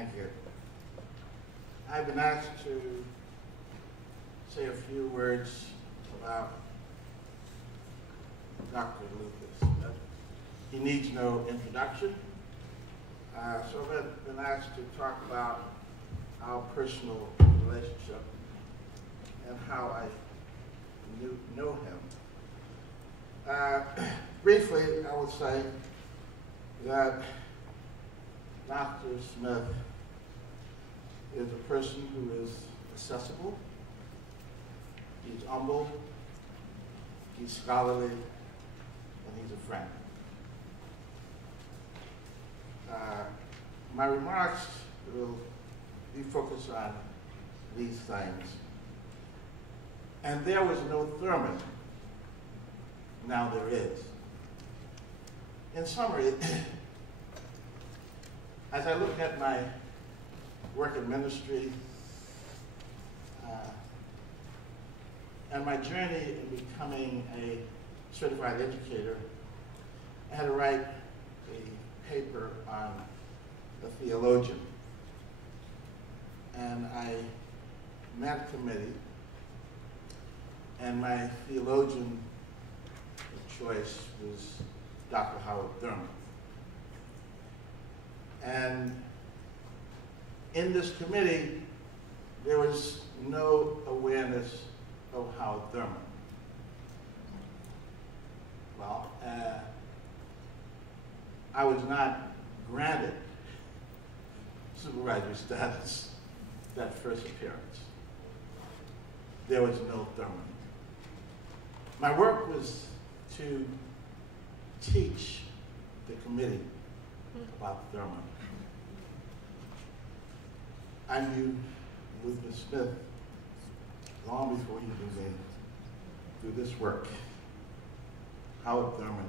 Thank you. I've been asked to say a few words about Dr. Lucas. He needs no introduction. So I've been asked to talk about our personal relationship and how I know him. Briefly, I would say that Dr. Smith is a person who is accessible, he's humble, he's scholarly, and he's a friend. My remarks will be focused on these things. And there was no Thurman, now there is. In summary, as I look at my work in ministry and my journey in becoming a certified educator, I had to write a paper on the theologian. And I met a committee, and my theologian of choice was Dr. Thurman. And in this committee, there was no awareness of Howard Thurman. Well, I was not granted supervisory status that first appearance. There was no Thurman. My work was to teach the committee about Thurman. I knew Elizabeth Smith long before he began to do this work. Howard Thurman,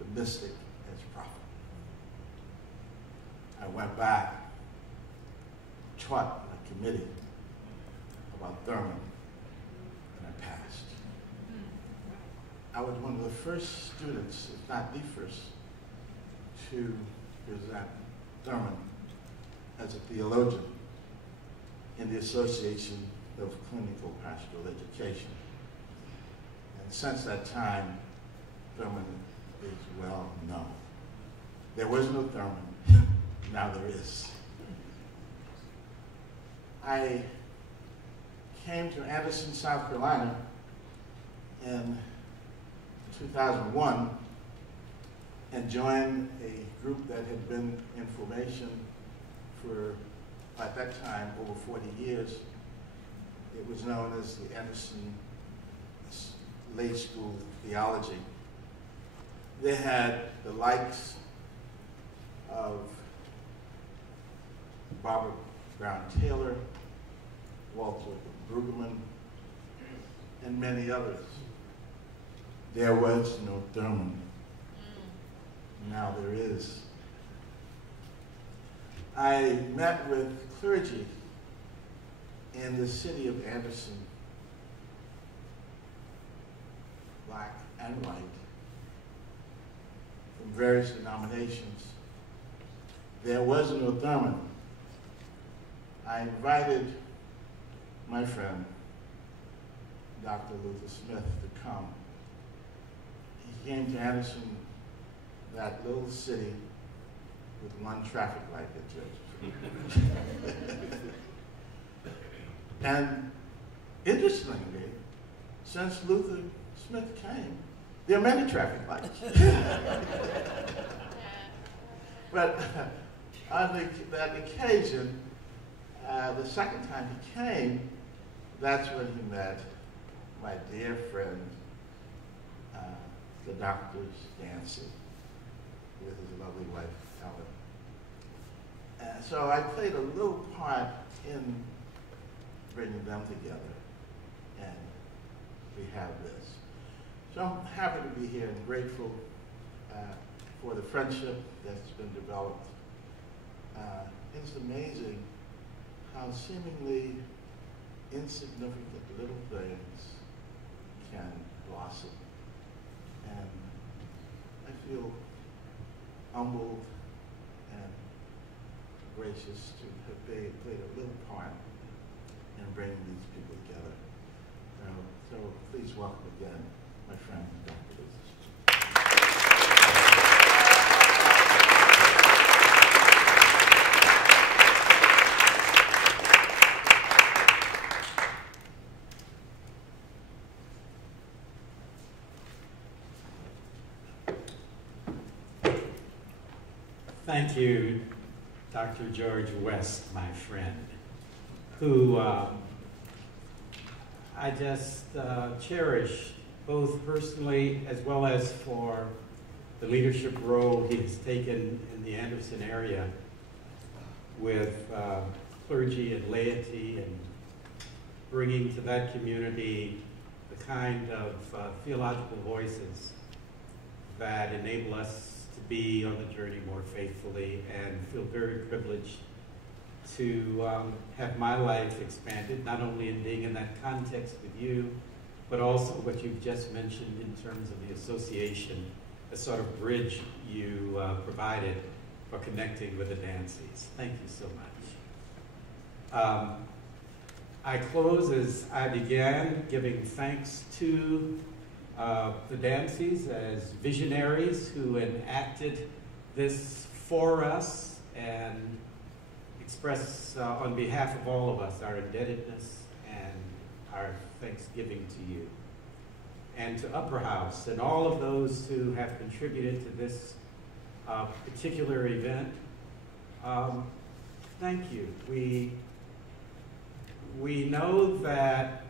the mystic as prophet. I went back, taught a committee about Thurman, and I passed. I was one of the first students, if not the first, to present Thurman as a theologian in the Association of Clinical Pastoral Education. And since that time, Thurman is well known. There was no Thurman, now there is. I came to Madison, South Carolina in 2001 and joined a group that had been in formation for, at that time, over 40 years. It was known as the Anderson Lay School Theology. They had the likes of Barbara Brown Taylor, Walter Brueggemann, and many others. There was no Thurman. Now there is. I met with clergy in the city of Anderson, black and white, from various denominations. There was no Thurman. I invited my friend, Dr. Lucas Smith, to come. He came to Anderson, that little city with one traffic light at church. And interestingly, since Luther Smith came, there are many traffic lights. But on that occasion, the second time he came, that's when he met my dear friend, the doctor's Nancy, with his lovely wife, Ellen. So I played a little part in bringing them together, and we have this. So I'm happy to be here and grateful for the friendship that's been developed. It's amazing how seemingly insignificant little things can blossom. And I feel humbled and gracious to have played a little part in bringing these people together. So please welcome again my friend, Dr. Liz. Thank you, Dr. George West, my friend, who I just cherish both personally as well as for the leadership role he has taken in the Anderson area with clergy and laity, and bringing to that community the kind of theological voices that enable us to be on the journey more faithfully, and feel very privileged to have my life expanded, not only in being in that context with you, but also what you've just mentioned in terms of the association, the sort of bridge you provided for connecting with the Dancies. Thank you so much. I close as I began, giving thanks to the Dancies as visionaries who enacted this for us, and express on behalf of all of us our indebtedness and our thanksgiving to you. And to Upper House and all of those who have contributed to this particular event, thank you. We know that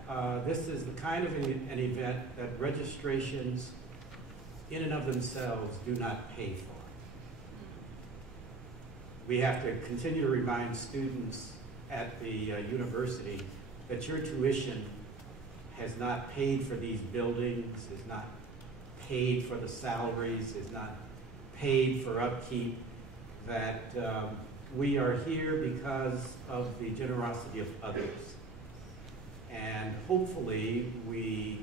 this is the kind of an event that registrations in and of themselves do not pay for. We have to continue to remind students at the university that your tuition has not paid for these buildings, is not paid for the salaries, is not paid for upkeep, that we are here because of the generosity of others. And hopefully we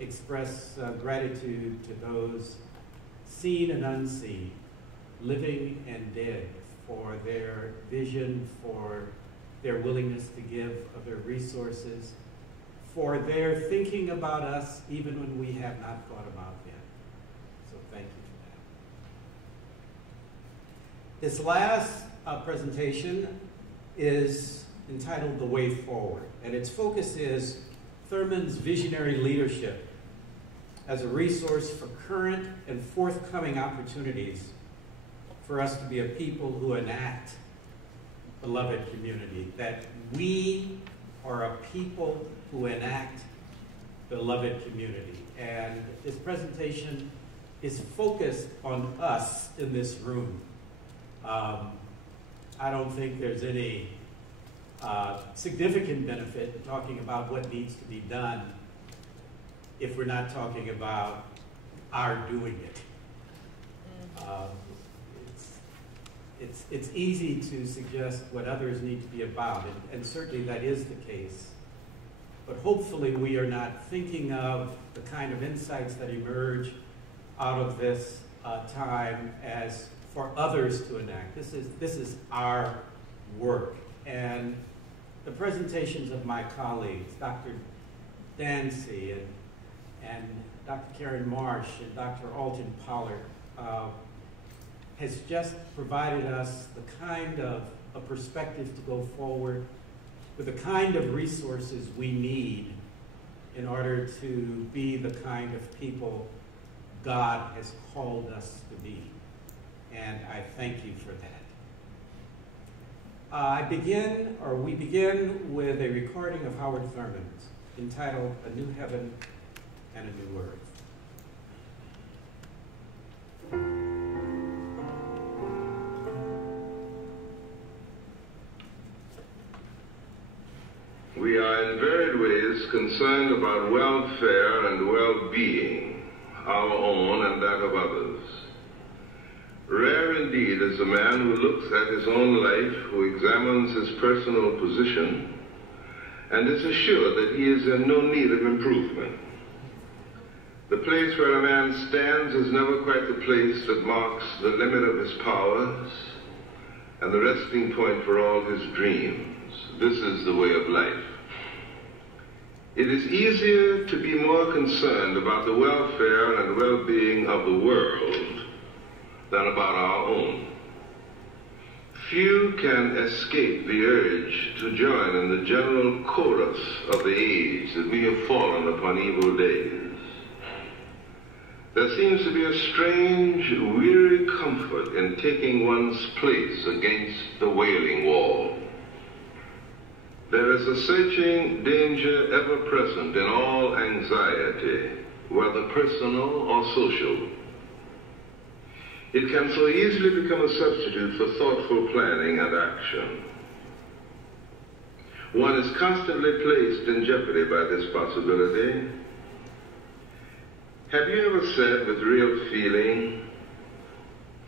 express gratitude to those seen and unseen, living and dead, for their vision, for their willingness to give of their resources, for their thinking about us even when we have not thought about them. So thank you for that. This last presentation is entitled The Way Forward, and its focus is Thurman's visionary leadership as a resource for current and forthcoming opportunities for us to be a people who enact beloved community, that we are a people who enact beloved community. And this presentation is focused on us in this room. I don't think there's any significant benefit in talking about what needs to be done if we're not talking about our doing it. It's easy to suggest what others need to be about, and certainly that is the case. But hopefully we are not thinking of the kind of insights that emerge out of this time as for others to enact. This is our work. And the presentations of my colleagues, Dr. Dancy and Dr. Karen Marsh and Dr. Alton Pollard, has just provided us the kind of a perspective to go forward with the kind of resources we need in order to be the kind of people God has called us to be. And I thank you for that. We begin with a recording of Howard Thurman's entitled A New Heaven and a New Earth. We are in varied ways concerned about welfare and well-being, our own and that of others. Rare indeed is the man who looks at his own life, who examines his personal position, and is assured that he is in no need of improvement. The place where a man stands is never quite the place that marks the limit of his powers, and the resting point for all his dreams. This is the way of life. It is easier to be more concerned about the welfare and well-being of the world than about our own. Few can escape the urge to join in the general chorus of the age that we have fallen upon evil days. There seems to be a strange, weary comfort in taking one's place against the wailing wall. There is a searching danger ever present in all anxiety, whether personal or social. It can so easily become a substitute for thoughtful planning and action. One is constantly placed in jeopardy by this possibility. Have you ever said with real feeling,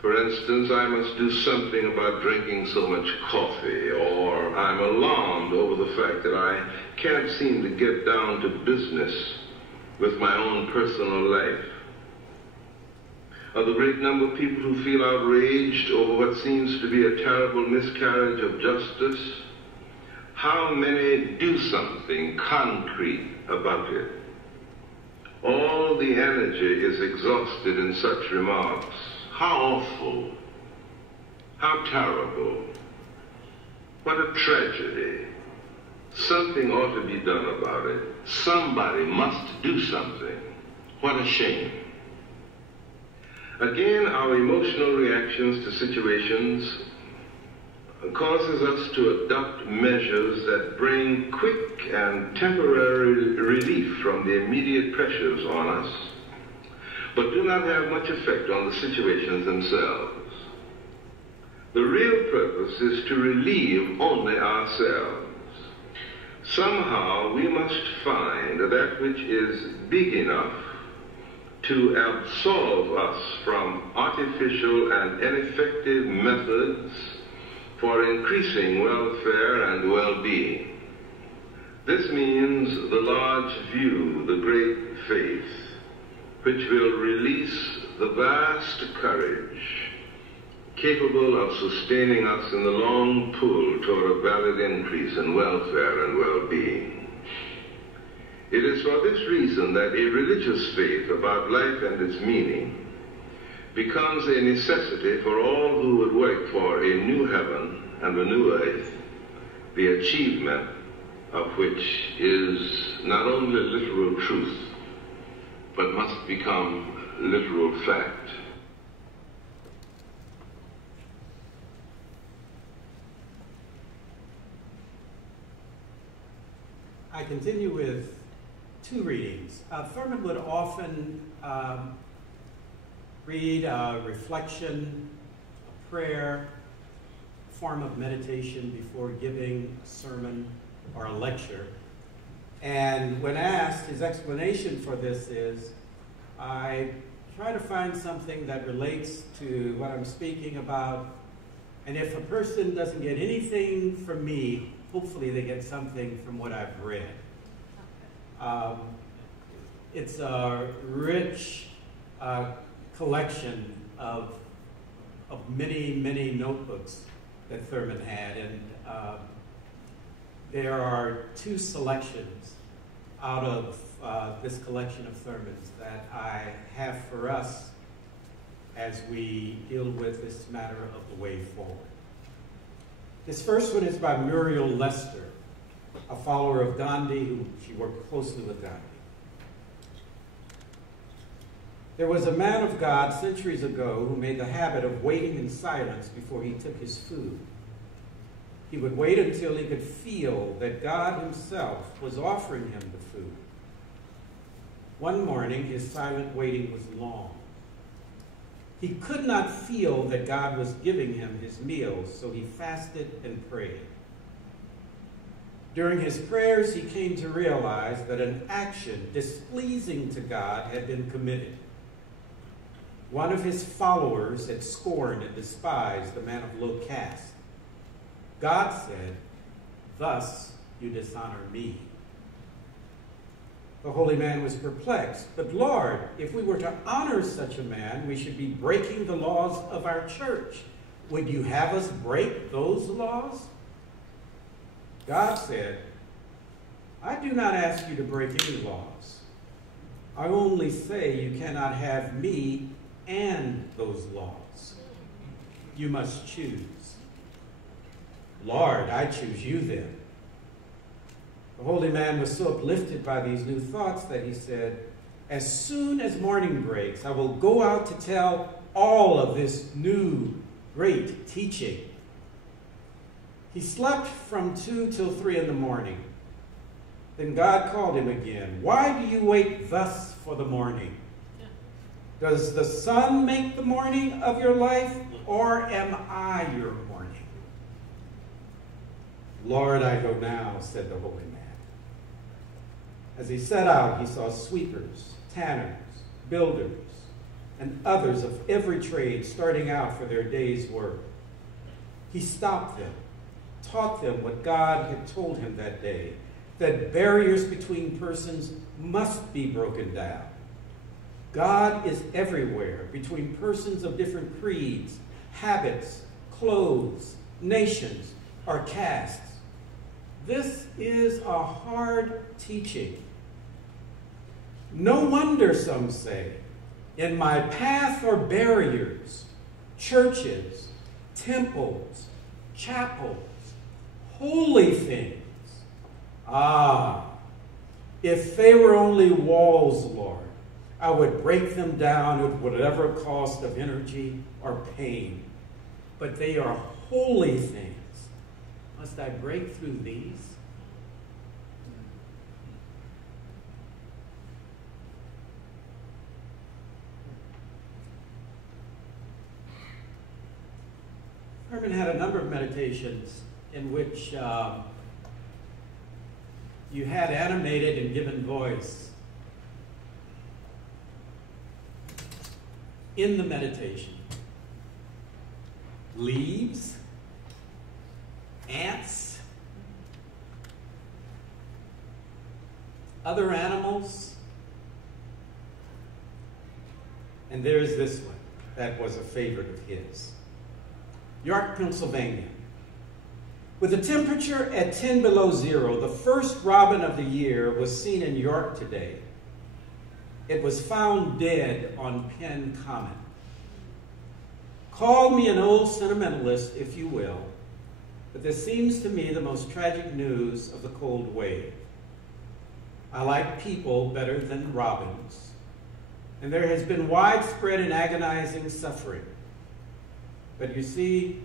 for instance, I must do something about drinking so much coffee, or I'm alarmed over the fact that I can't seem to get down to business with my own personal life? Of the great number of people who feel outraged over what seems to be a terrible miscarriage of justice, how many do something concrete about it? All the energy is exhausted in such remarks. How awful, how terrible, what a tragedy. Something ought to be done about it. Somebody must do something. What a shame. Again, our emotional reactions to situations causes us to adopt measures that bring quick and temporary relief from the immediate pressures on us, but do not have much effect on the situations themselves. The real purpose is to relieve only ourselves. Somehow we must find that which is big enough to absolve us from artificial and ineffective methods for increasing welfare and well-being. This means the large view, the great faith, which will release the vast courage capable of sustaining us in the long pull toward a valid increase in welfare and well-being. It is for this reason that a religious faith about life and its meaning becomes a necessity for all who would work for a new heaven and a new earth, the achievement of which is not only literal truth, but must become literal fact. I continue with two readings. Thurman would often read a reflection, a prayer, a form of meditation before giving a sermon or a lecture. And when asked, his explanation for this is, I try to find something that relates to what I'm speaking about, and if a person doesn't get anything from me, hopefully they get something from what I've read. It's a rich collection of many, many notebooks that Thurman had, and there are two selections out of this collection of Thurman's that I have for us as we deal with this matter of the way forward. This first one is by Muriel Lester, a follower of Gandhi, who she worked closely with Gandhi. There was a man of God centuries ago who made the habit of waiting in silence before he took his food. He would wait until he could feel that God himself was offering him the food. One morning, his silent waiting was long. He could not feel that God was giving him his meals, so he fasted and prayed. During his prayers, he came to realize that an action displeasing to God had been committed. One of his followers had scorned and despised the man of low caste. God said, "Thus you dishonor me." The holy man was perplexed. "But Lord, if we were to honor such a man, we should be breaking the laws of our church." would you have us break those laws? God said, I do not ask you to break any laws. I only say you cannot have me and those laws. You must choose. Lord, I choose you then. The holy man was so uplifted by these new thoughts that he said, as soon as morning breaks, I will go out to tell all of this new, great teaching. He slept from 2 till 3 in the morning. Then God called him again. Why do you wait thus for the morning? Does the sun make the morning of your life, or am I your morning? Lord, I go now, said the holy man. As he set out, he saw sweepers, tanners, builders, and others of every trade starting out for their day's work. He stopped them, taught them what God had told him that day, that barriers between persons must be broken down. God is everywhere, between persons of different creeds, habits, clothes, nations, or castes. This is a hard teaching. No wonder, some say, in my path are barriers, churches, temples, chapels, holy things. Ah, if they were only walls, Lord, I would break them down at whatever cost of energy or pain. But they are holy things. Must I break through these? Thurman had a number of meditations in which you had animated and given voice in the meditation. Leaves, ants, other animals, and there's this one that was a favorite of his. York, Pennsylvania. With the temperature at 10 below zero, the first robin of the year was seen in York today. It was found dead on Penn Common. Call me an old sentimentalist, if you will, but this seems to me the most tragic news of the cold wave. I like people better than robins, and there has been widespread and agonizing suffering. But you see,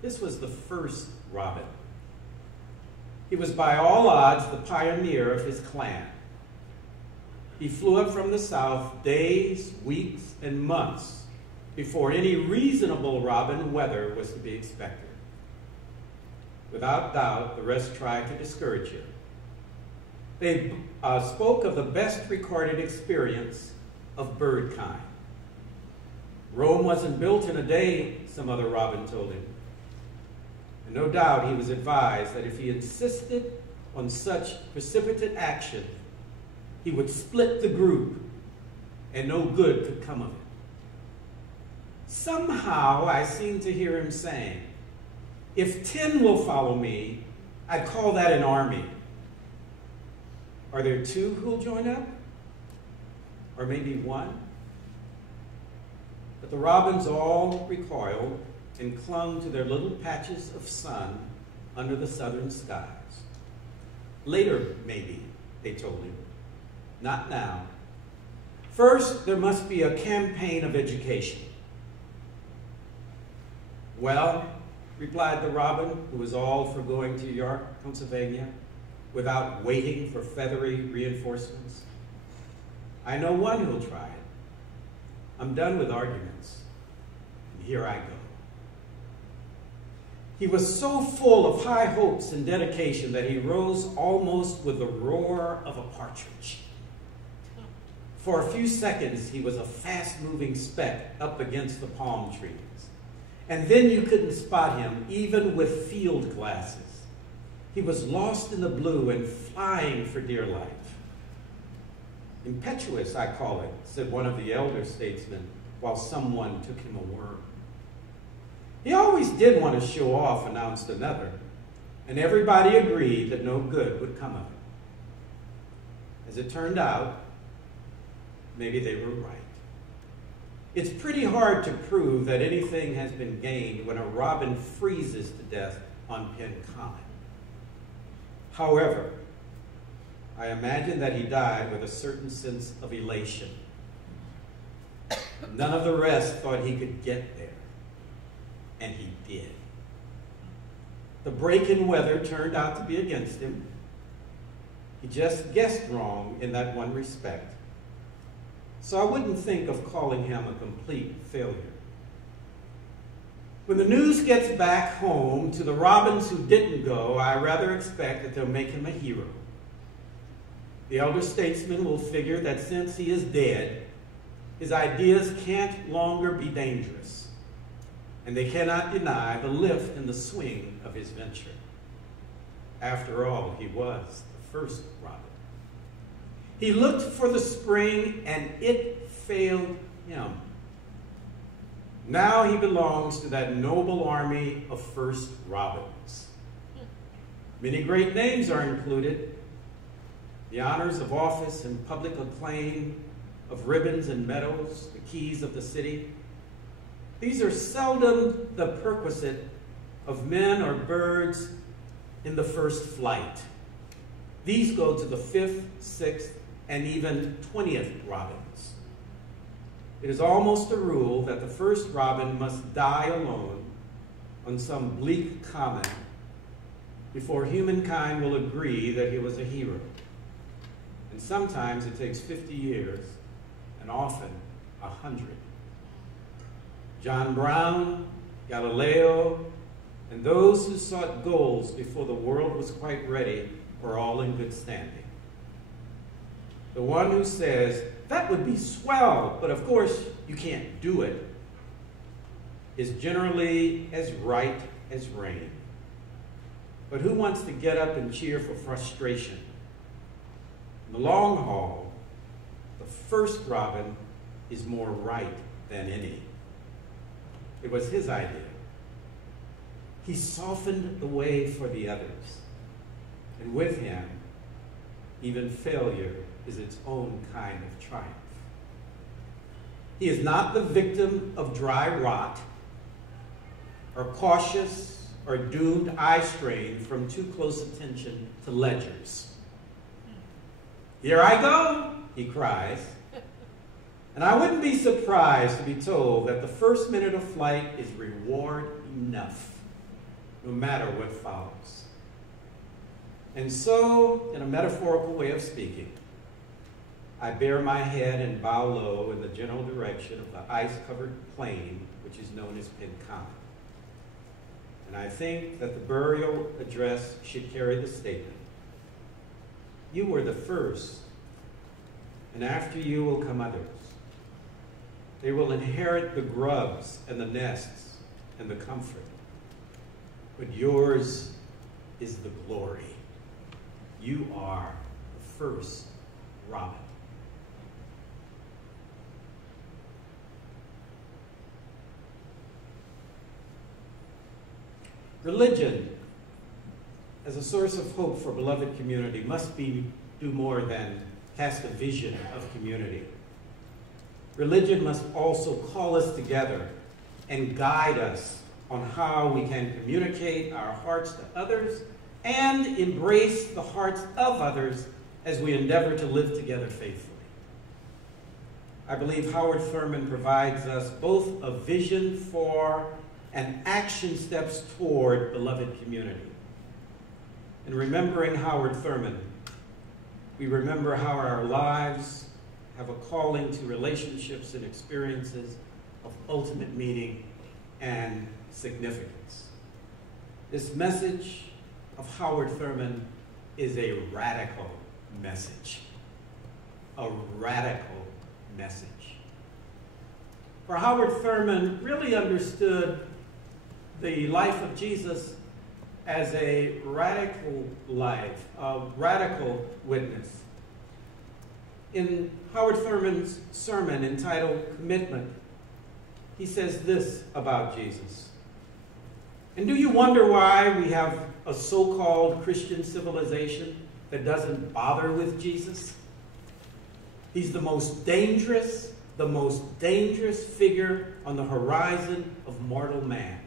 this was the first robin. He was by all odds the pioneer of his clan. He flew up from the south days, weeks, and months before any reasonable robin weather was to be expected. Without doubt, the rest tried to discourage him. They spoke of the best recorded experience of bird kind. Rome wasn't built in a day, some other robin told him. And no doubt he was advised that if he insisted on such precipitate action, he would split the group and no good could come of it. Somehow I seem to hear him saying, if 10 will follow me, I call that an army. Are there 2 who'll join up? Or maybe 1? But the robins all recoiled and clung to their little patches of sun under the southern skies. Later, maybe, they told him. Not now. First, there must be a campaign of education. Well, replied the robin, who was all for going to York, Pennsylvania, without waiting for feathery reinforcements. I know one who'll try it. I'm done with arguments, and here I go. He was so full of high hopes and dedication that he rose almost with the roar of a partridge. For a few seconds, he was a fast-moving speck up against the palm trees. And then you couldn't spot him, even with field glasses. He was lost in the blue and flying for dear life. Impetuous, I call it, said one of the elder statesmen, while someone took him a worm. He always did want to show off, announced another, and everybody agreed that no good would come of it. As it turned out, maybe they were right. It's pretty hard to prove that anything has been gained when a robin freezes to death on Penn Common. However, I imagine that he died with a certain sense of elation. None of the rest thought he could get there, and he did. The break in weather turned out to be against him. He just guessed wrong in that one respect. So I wouldn't think of calling him a complete failure. When the news gets back home to the robins who didn't go, I rather expect that they'll make him a hero. The elder statesman will figure that since he is dead, his ideas can't longer be dangerous, and they cannot deny the lift and the swing of his venture. After all, he was the first robin. He looked for the spring, and it failed him. Now he belongs to that noble army of first robins. Many great names are included. The honors of office and public acclaim, of ribbons and medals, the keys of the city. These are seldom the perquisite of men or birds in the first flight. These go to the 5th, 6th, and even 20th robins. It is almost a rule that the first robin must die alone on some bleak common before humankind will agree that he was a hero. And sometimes it takes 50 years, and often 100. John Brown, Galileo, and those who sought goals before the world was quite ready were all in good standing. The one who says, that would be swell, but of course you can't do it, is generally as right as rain. But who wants to get up and cheer for frustration? In the long haul, the first robin is more right than any. It was his idea. He softened the way for the others. And with him, even failure is its own kind of triumph. He is not the victim of dry rot or cautious or doomed eye strain from too close attention to ledgers. Here I go, he cries. And I wouldn't be surprised to be told that the first minute of flight is reward enough, no matter what follows. And so, in a metaphorical way of speaking, I bare my head and bow low in the general direction of the ice-covered plain, which is known as Penn Common. And I think that the burial address should carry the statement, you were the first, and after you will come others. They will inherit the grubs and the nests and the comfort. But yours is the glory. You are the first robin. Religion, as a source of hope for beloved community, must do more than cast a vision of community. Religion must also call us together and guide us on how we can communicate our hearts to others and embrace the hearts of others as we endeavor to live together faithfully. I believe Howard Thurman provides us both a vision for and action steps toward beloved community. In remembering Howard Thurman, we remember how our lives have a calling to relationships and experiences of ultimate meaning and significance. This message of Howard Thurman is a radical message. A radical message. For Howard Thurman really understood the life of Jesus as a radical life, a radical witness. In Howard Thurman's sermon entitled Commitment, he says this about Jesus. And do you wonder why we have a so-called Christian civilization that doesn't bother with Jesus? He's the most dangerous figure on the horizon of mortal man.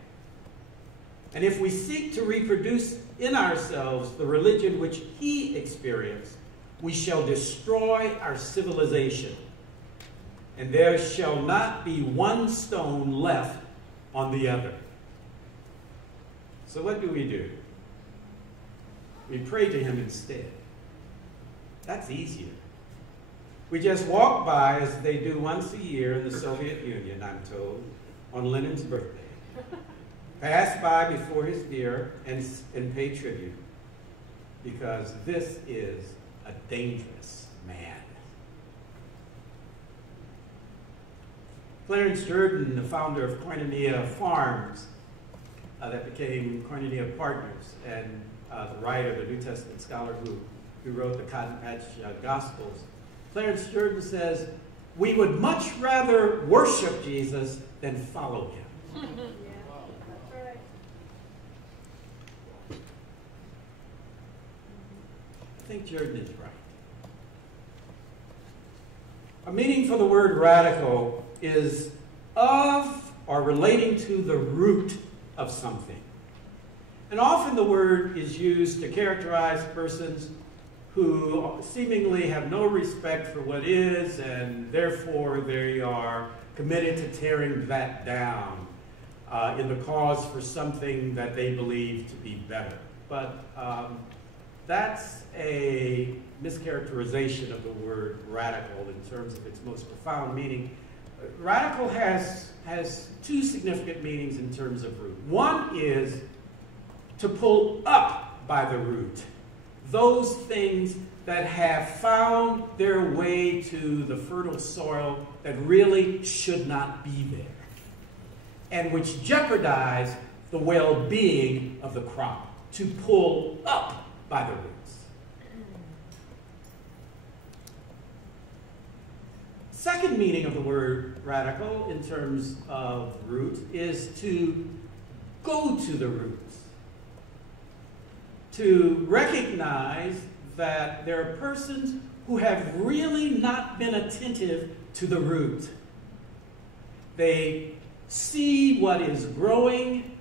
And if we seek to reproduce in ourselves the religion which he experienced, we shall destroy our civilization, and there shall not be one stone left on the other. So what do? We pray to him instead. That's easier. We just walk by, as they do once a year in the Soviet Union, I'm told, on Lenin's birthday. Pass by before his bier and pay tribute, because this is a dangerous man. Clarence Jordan, the founder of Koinonia Farms, that became Koinonia Partners, and the writer, the New Testament scholar who wrote the Cotton Patch Gospels, Clarence Jordan says, we would much rather worship Jesus than follow him. I think Jordan is right. A meaning for the word radical is of or relating to the root of something. And often the word is used to characterize persons who seemingly have no respect for what is, and therefore they are committed to tearing that down in the cause for something that they believe to be better. But that's a mischaracterization of the word radical in terms of its most profound meaning. Radical has two significant meanings in terms of root. One is to pull up by the root. Those things that have found their way to the fertile soil that really should not be there, and which jeopardize the well-being of the crop. To pull up by the roots. Second meaning of the word radical in terms of root is to go to the roots. To recognize that there are persons who have really not been attentive to the root. They see what is growing,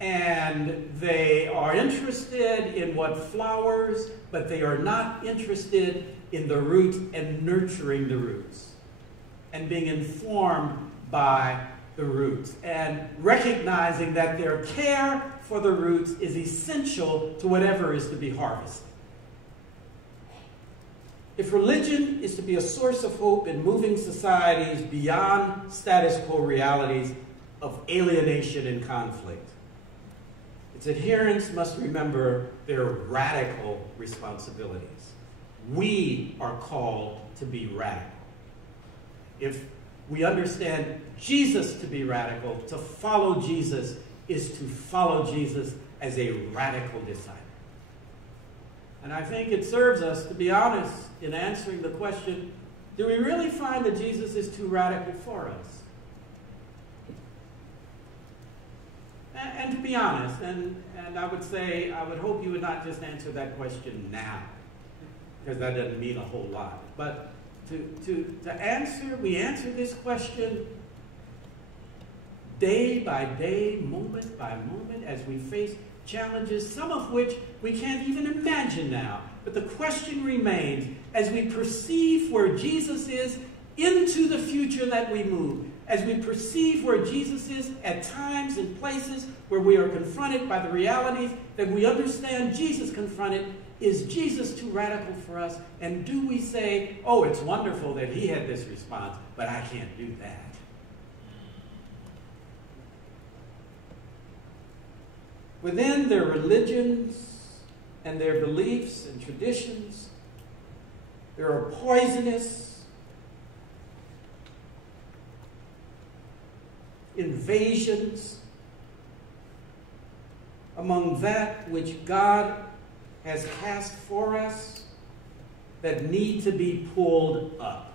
and they are interested in what flowers, but they are not interested in the root and nurturing the roots and being informed by the roots and recognizing that their care for the roots is essential to whatever is to be harvested. If religion is to be a source of hope in moving societies beyond status quo realities of alienation and conflict, its adherents must remember their radical responsibilities. We are called to be radical. If we understand Jesus to be radical, to follow Jesus is to follow Jesus as a radical disciple. And I think it serves us to be honest in answering the question, do we really find that Jesus is too radical for us? And to be honest, and I would say, I would hope you would not just answer that question now, because that doesn't mean a whole lot. But we answer this question day by day, moment by moment, as we face challenges, some of which we can't even imagine now. But the question remains, as we perceive where Jesus is into the future that we move, as we perceive where Jesus is at times and places where we are confronted by the realities that we understand Jesus confronted, is Jesus too radical for us? And do we say, oh, it's wonderful that he had this response, but I can't do that? Within their religions and their beliefs and traditions, there are poisonous invasions among that which God has cast for us that need to be pulled up.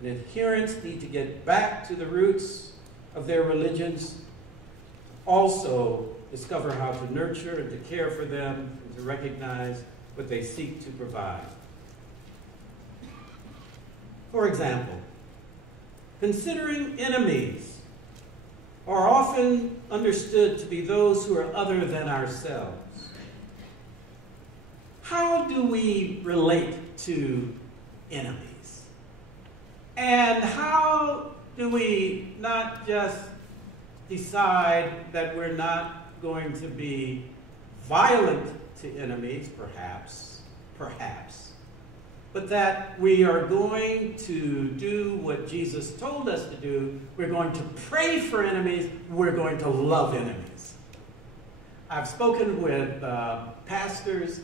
And adherents need to get back to the roots of their religions also discover how to nurture and to care for them and to recognize what they seek to provide. For example, considering enemies are often understood to be those who are other than ourselves. How do we relate to enemies? And how do we not just decide that we're not going to be violent to enemies, perhaps, but that we are going to do what Jesus told us to do. We're going to pray for enemies. We're going to love enemies. I've spoken with pastors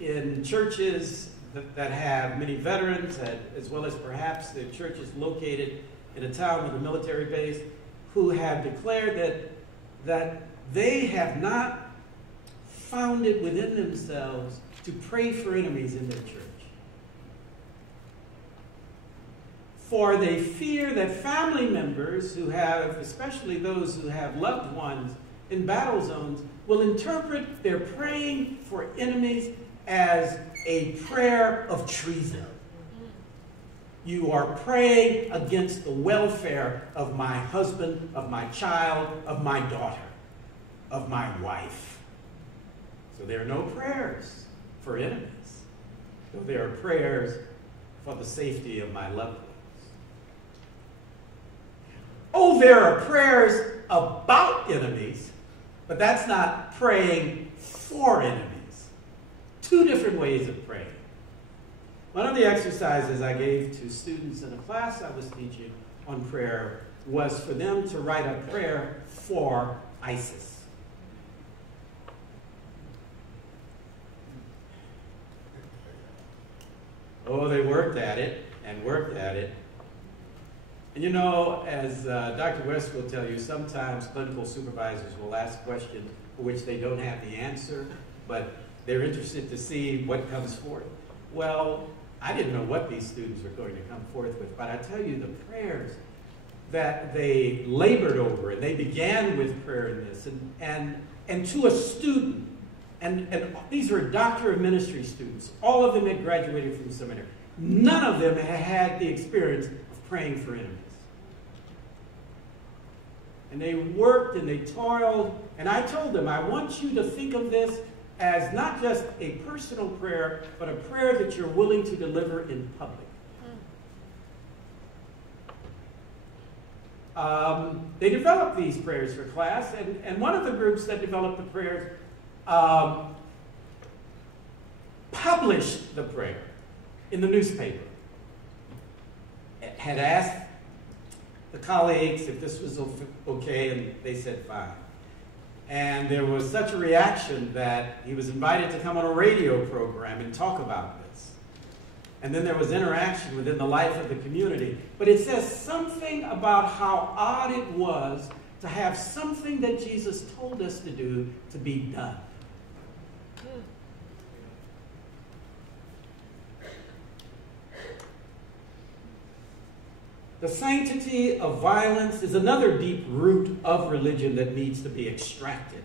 in churches that have many veterans, as well as perhaps the churches located in a town with a military base, who have declared that they have not found it within themselves to pray for enemies in their church. For they fear that family members who have, especially those who have loved ones in battle zones, will interpret their praying for enemies as a prayer of treason. You are praying against the welfare of my husband, of my child, of my daughter, of my wife. So there are no prayers for enemies. So there are prayers for the safety of my loved ones. Oh, there are prayers about enemies, but that's not praying for enemies. Two different ways of praying. One of the exercises I gave to students in a class I was teaching on prayer was for them to write a prayer for ISIS. Oh, they worked at it and worked at it. And you know, as Dr. West will tell you, sometimes clinical supervisors will ask questions for which they don't have the answer, but they're interested to see what comes forth. Well, I didn't know what these students were going to come forth with, but I tell you, the prayers that they labored over, and they began with prayer in this, and to a student, and these were Doctor of Ministry students, all of them had graduated from seminary. None of them had had the experience of praying for enemies. And they worked and they toiled, and I told them, I want you to think of this as not just a personal prayer, but a prayer that you're willing to deliver in public. They developed these prayers for class, and one of the groups that developed the prayers published the prayer in the newspaper. It had asked the colleagues if this was okay, and they said fine. And there was such a reaction that he was invited to come on a radio program and talk about this. And then there was interaction within the life of the community. But it says something about how odd it was to have something that Jesus told us to do to be done. The sanctity of violence is another deep root of religion that needs to be extracted.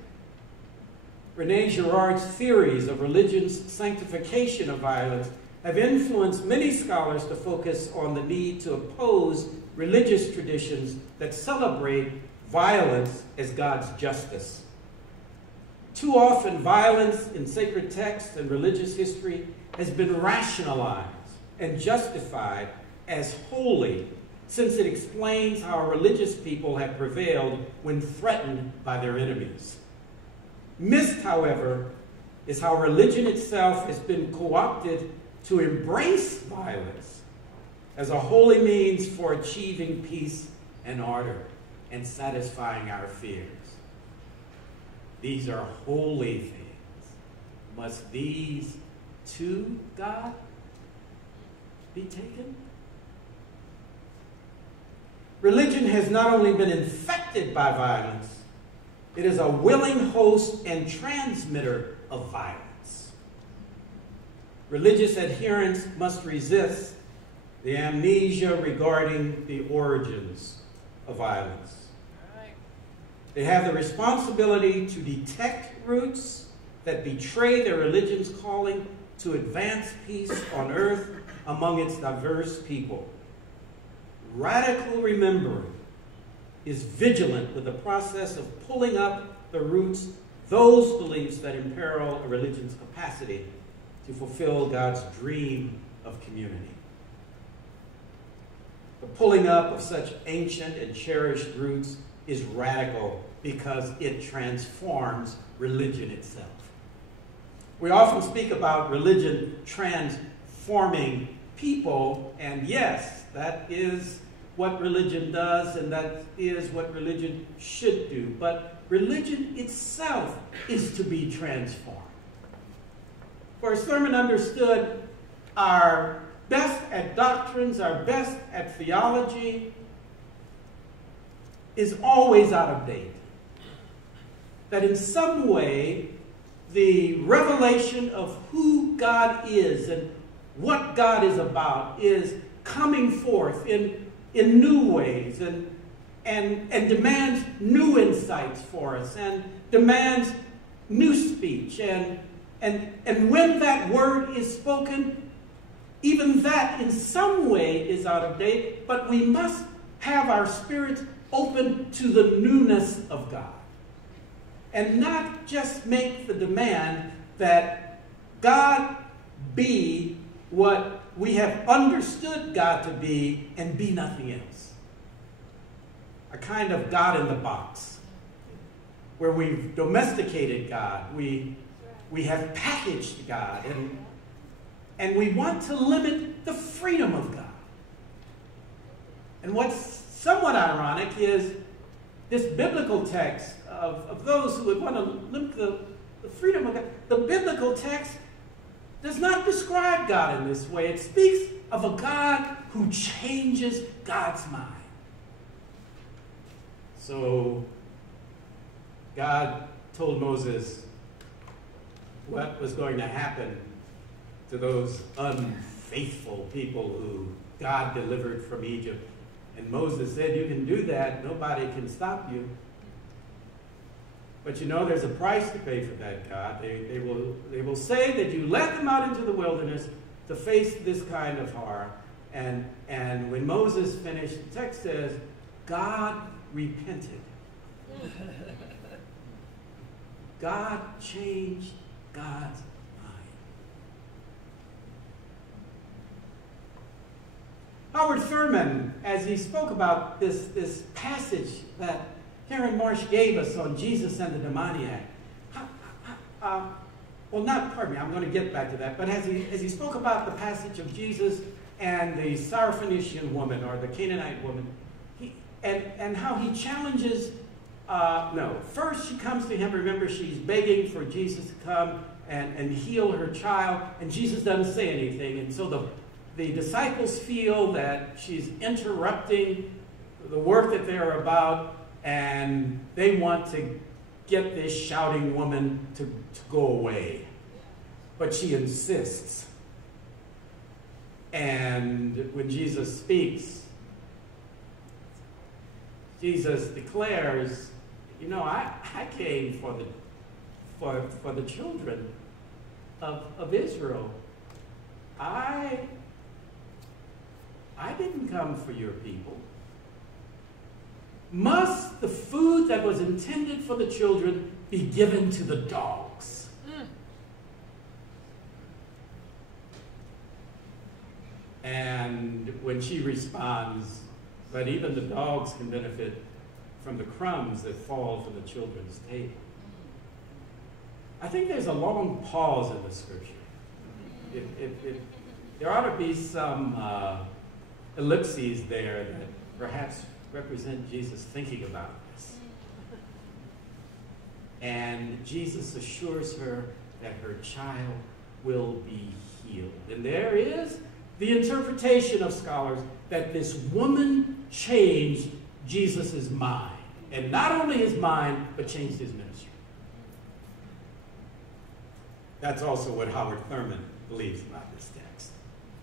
René Girard's theories of religion's sanctification of violence have influenced many scholars to focus on the need to oppose religious traditions that celebrate violence as God's justice. Too often, violence in sacred texts and religious history has been rationalized and justified as holy, since it explains how religious people have prevailed when threatened by their enemies. Missed, however, is how religion itself has been co-opted to embrace violence as a holy means for achieving peace and order and satisfying our fears. These are holy things. Must these to God be taken? Religion has not only been infected by violence, it is a willing host and transmitter of violence. Religious adherents must resist the amnesia regarding the origins of violence. They have the responsibility to detect roots that betray their religion's calling to advance peace on earth among its diverse people. Radical remembering is vigilant with the process of pulling up the roots, those beliefs that imperil a religion's capacity to fulfill God's dream of community. The pulling up of such ancient and cherished roots is radical because it transforms religion itself. We often speak about religion transforming people, and yes, that is what religion does, and that is what religion should do. But religion itself is to be transformed. For as Thurman understood, our best at doctrines, our best at theology, is always out of date. That in some way, the revelation of who God is and what God is about is coming forth in new ways and demands new insights for us and demands new speech. And when that word is spoken, even that in some way is out of date, but we must have our spirits open to the newness of God. And not just make the demand that God be what we have understood God to be and be nothing else. A kind of God in the box, where we've domesticated God, we have packaged God, and we want to limit the freedom of God. And what's somewhat ironic is this biblical text of those who would want to limit the freedom of God. The biblical text does not describe God in this way. It speaks of a God who changes God's mind. So God told Moses what was going to happen to those unfaithful people who God delivered from Egypt. And Moses said, you can do that. Nobody can stop you. But you know there's a price to pay for that, God. They will say that you led them out into the wilderness to face this kind of horror. And when Moses finished, the text says, God repented. God changed God's mind. Howard Thurman, as he spoke about this passage that Karen Marsh gave us on Jesus and the demoniac, I'm going to get back to that, but as he spoke about the passage of Jesus and the Syrophoenician woman, or the Canaanite woman, and how he challenges, first she comes to him, remember she's begging for Jesus to come and heal her child, and Jesus doesn't say anything, and so the disciples feel that she's interrupting the work that they're about, and they want to get this shouting woman to go away. But she insists. And when Jesus speaks, Jesus declares, I came for the children of Israel. I didn't come for your people. Must the food that was intended for the children be given to the dogs? And when she responds, but even the dogs can benefit from the crumbs that fall from the children's table. I think there's a long pause in the scripture. There ought to be some ellipses there that perhaps represent Jesus thinking about this. And Jesus assures her that her child will be healed. And there is the interpretation of scholars that this woman changed Jesus' mind. And not only his mind, but changed his ministry. That's also what Howard Thurman believes about this text.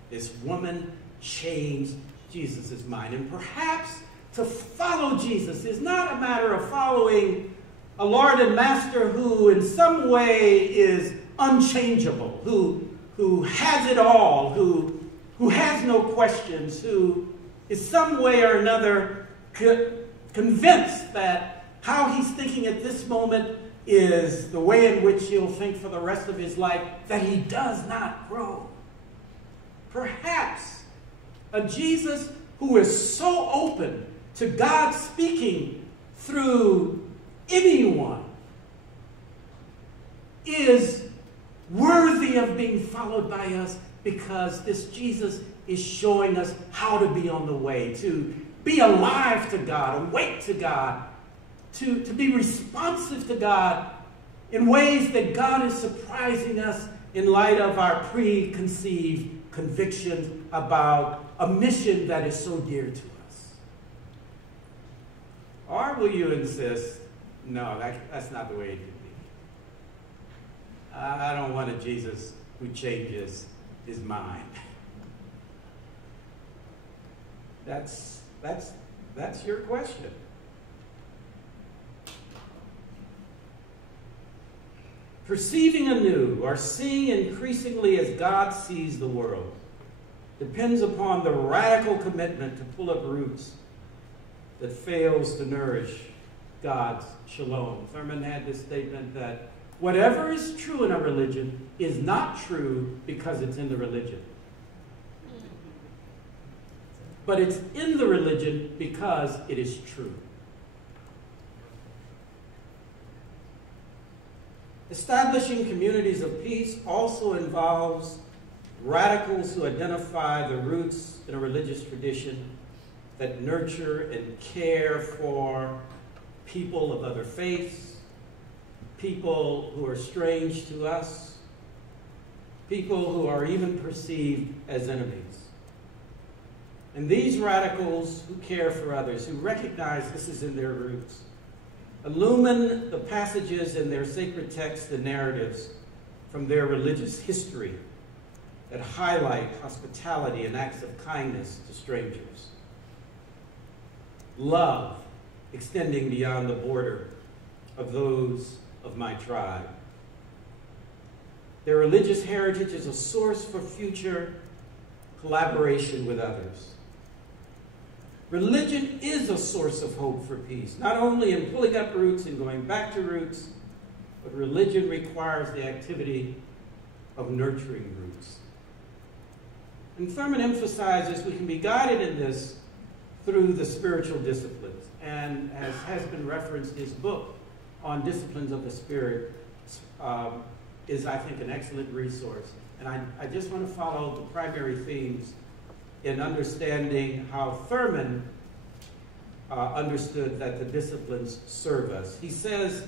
This woman changed Jesus' mind. And perhaps to follow Jesus is not a matter of following a Lord and Master who in some way is unchangeable, who has it all, who has no questions, who is some way or another convinced that how he's thinking at this moment is the way in which he'll think for the rest of his life, that he does not grow. Perhaps a Jesus who is so open to God speaking through anyone is worthy of being followed by us, because this Jesus is showing us how to be on the way, to be alive to God, awake to God, to be responsive to God in ways that God is surprising us in light of our preconceived convictions about a mission that is so dear to us. Or will you insist, no, that's not the way it should be? I don't want a Jesus who changes his mind. That's your question. Perceiving anew, or seeing increasingly as God sees the world, depends upon the radical commitment to pull up roots that fails to nourish God's shalom. Thurman had this statement that whatever is true in a religion is not true because it's in the religion. But it's in the religion because it is true. Establishing communities of peace also involves radicals who identify the roots in a religious tradition that nurture and care for people of other faiths, people who are strange to us, people who are even perceived as enemies. And these radicals who care for others, who recognize this is in their roots, illumine the passages in their sacred texts and narratives from their religious history that highlight hospitality and acts of kindness to strangers. Love extending beyond the border of those of my tribe. Their religious heritage is a source for future collaboration with others. Religion is a source of hope for peace, not only in pulling up roots and going back to roots, but religion requires the activity of nurturing roots. And Thurman emphasizes we can be guided in this through the spiritual disciplines. And as has been referenced, his book on disciplines of the Spirit is, I think, an excellent resource. And I just want to follow the primary themes in understanding how Thurman understood that the disciplines serve us. He says,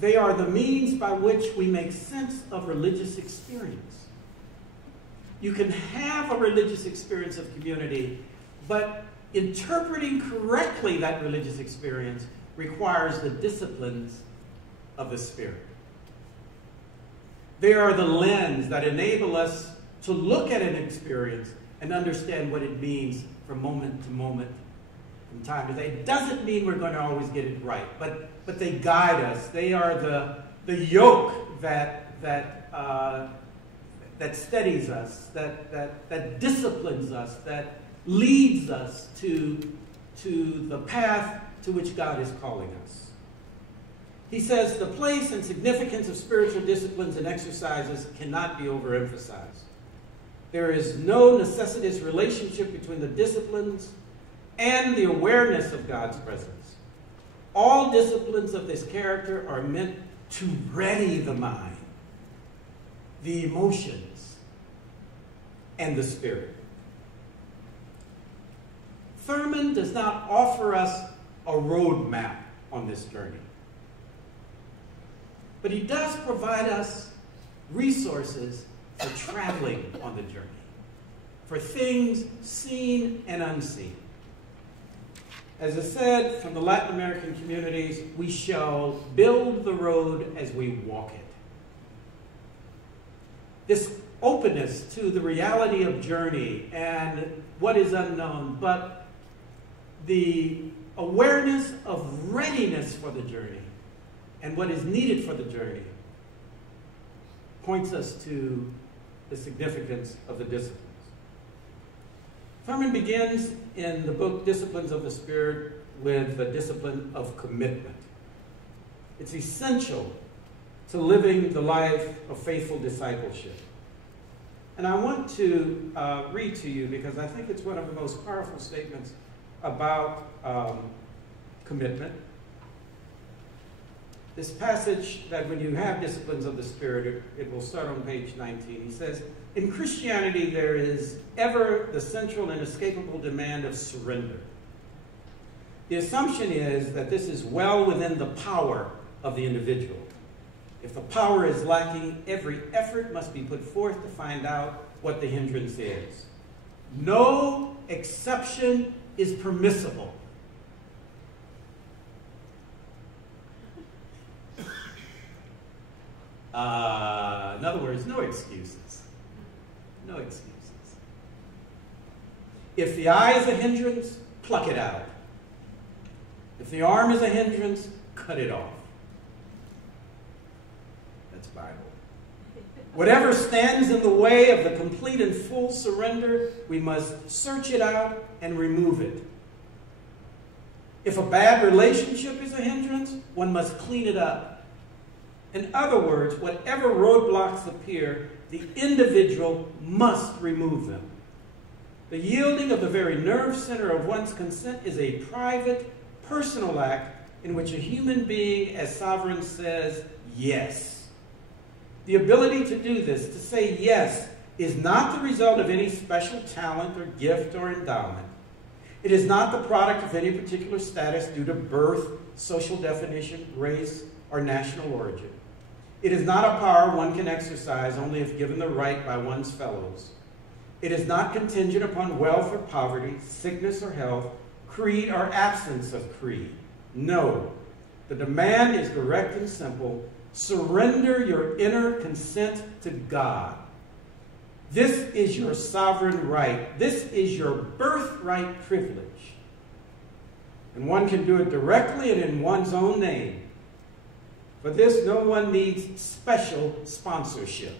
they are the means by which we make sense of religious experience. You can have a religious experience of community, but interpreting correctly that religious experience requires the disciplines of the Spirit. They are the lens that enable us to look at an experience and understand what it means from moment to moment, from time to day. It doesn't mean we're going to always get it right, but they guide us. They are the yoke that steadies us, that disciplines us, that leads us to the path to which God is calling us. He says the place and significance of spiritual disciplines and exercises cannot be overemphasized. There is no necessitous relationship between the disciplines and the awareness of God's presence. All disciplines of this character are meant to ready the mind, the emotions, and the spirit. Thurman does not offer us a roadmap on this journey, but he does provide us resources for traveling on the journey, for things seen and unseen. As I said, from the Latin American communities, we shall build the road as we walk it. This openness to the reality of journey and what is unknown, but the awareness of readiness for the journey and what is needed for the journey points us to the significance of the disciplines. Thurman begins in the book Disciplines of the Spirit with the discipline of commitment. It's essential to living the life of faithful discipleship. And I want to read to you because I think it's one of the most powerful statements about commitment. This passage that when you have Disciplines of the Spirit, it will start on page 19. He says, in Christianity, there is ever the central and inescapable demand of surrender. The assumption is that this is well within the power of the individual. If the power is lacking, every effort must be put forth to find out what the hindrance is. No exception is permissible. In other words, no excuses. No excuses. If the eye is a hindrance, pluck it out. If the arm is a hindrance, cut it off. That's Bible. Whatever stands in the way of the complete and full surrender, we must search it out and remove it. If a bad relationship is a hindrance, one must clean it up. In other words, whatever roadblocks appear, the individual must remove them. The yielding of the very nerve center of one's consent is a private, personal act in which a human being, as sovereign, says yes. The ability to do this, to say yes, is not the result of any special talent or gift or endowment. It is not the product of any particular status due to birth, social definition, race, or national origin. It is not a power one can exercise only if given the right by one's fellows. It is not contingent upon wealth or poverty, sickness or health, creed or absence of creed. No, the demand is direct and simple. Surrender your inner consent to God. This is your sovereign right. This is your birthright privilege. And one can do it directly and in one's own name. For this, no one needs special sponsorship.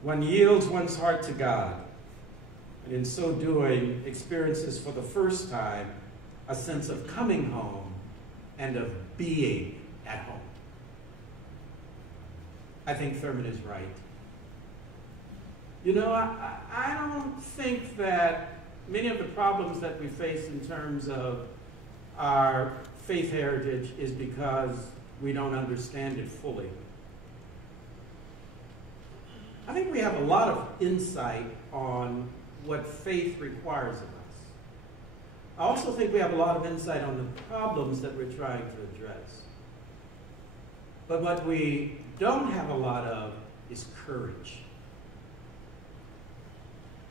One yields one's heart to God, and in so doing, experiences for the first time a sense of coming home and of being at home. I think Thurman is right. You know, I don't think that many of the problems that we face in terms of our faith heritage is because we don't understand it fully. I think we have a lot of insight on what faith requires of us. I also think we have a lot of insight on the problems that we're trying to address. But what we don't have a lot of is courage.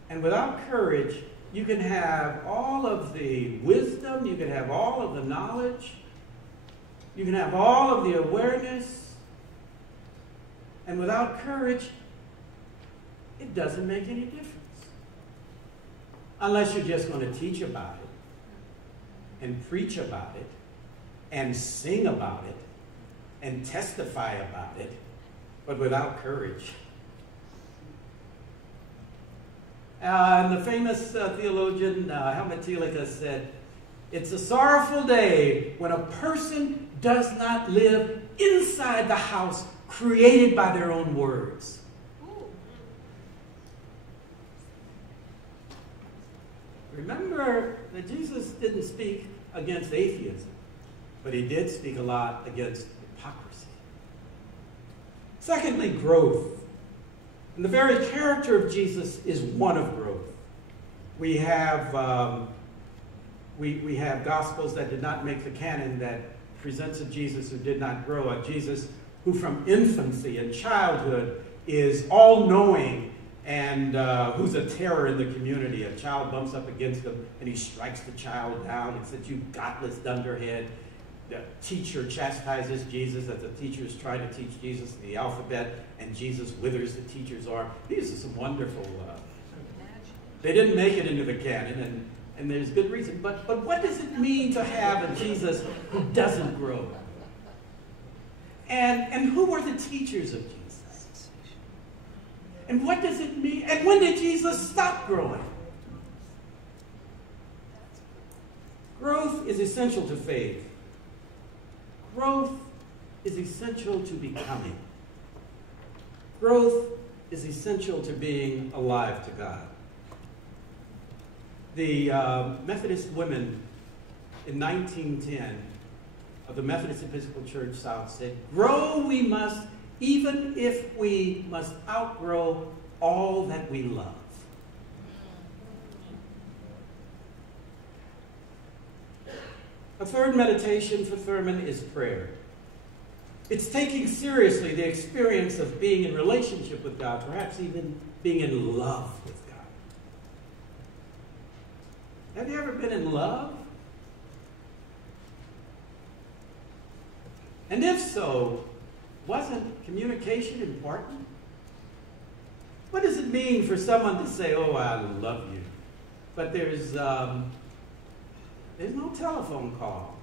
And without courage, you can have all of the wisdom, you can have all of the knowledge, you can have all of the awareness, and without courage, it doesn't make any difference. Unless you're just going to teach about it, and preach about it, and sing about it, and testify about it, but without courage. And the famous theologian Helmut Thielicke said, "It's a sorrowful day when a person does not live inside the house created by their own words." Remember that Jesus didn't speak against atheism, but he did speak a lot against hypocrisy. Secondly, growth. And the very character of Jesus is one of growth. We have Gospels that did not make the canon that presents a Jesus who did not grow, a Jesus who from infancy and childhood is all-knowing and who's a terror in the community. A child bumps up against him and he strikes the child down and says, "You godless dunderhead." The teacher chastises Jesus as the teacher is trying to teach Jesus the alphabet, and Jesus withers the teacher's arm. These are some wonderful... they didn't make it into the canon, and and there's good reason. But what does it mean to have a Jesus who doesn't grow? And who were the teachers of Jesus? And what does it mean? And when did Jesus stop growing? Growth is essential to faith. Growth is essential to becoming. Growth is essential to being alive to God. The Methodist women in 1910 of the Methodist Episcopal Church South said, "Grow we must, even if we must outgrow all that we love." A third meditation for Thurman is prayer. It's taking seriously the experience of being in relationship with God, perhaps even being in love with God. Have you ever been in love? And if so, wasn't communication important? What does it mean for someone to say, "Oh, I love you," but there's no telephone call?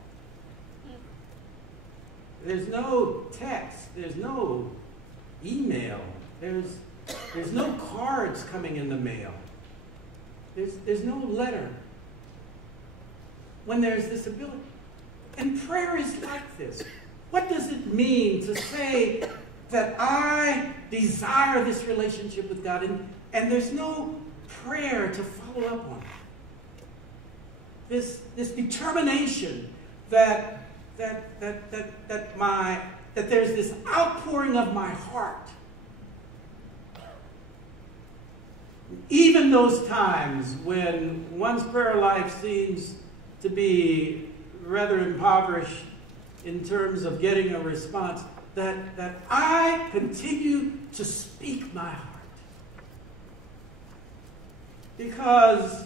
There's no text. There's no email. There's no cards coming in the mail. There's no letter. When there's this ability. And prayer is like this. What does it mean to say that I desire this relationship with God and there's no prayer to follow up on it? This determination that there's this outpouring of my heart. Even those times when one's prayer life seems to be rather impoverished in terms of getting a response, that I continue to speak my heart. Because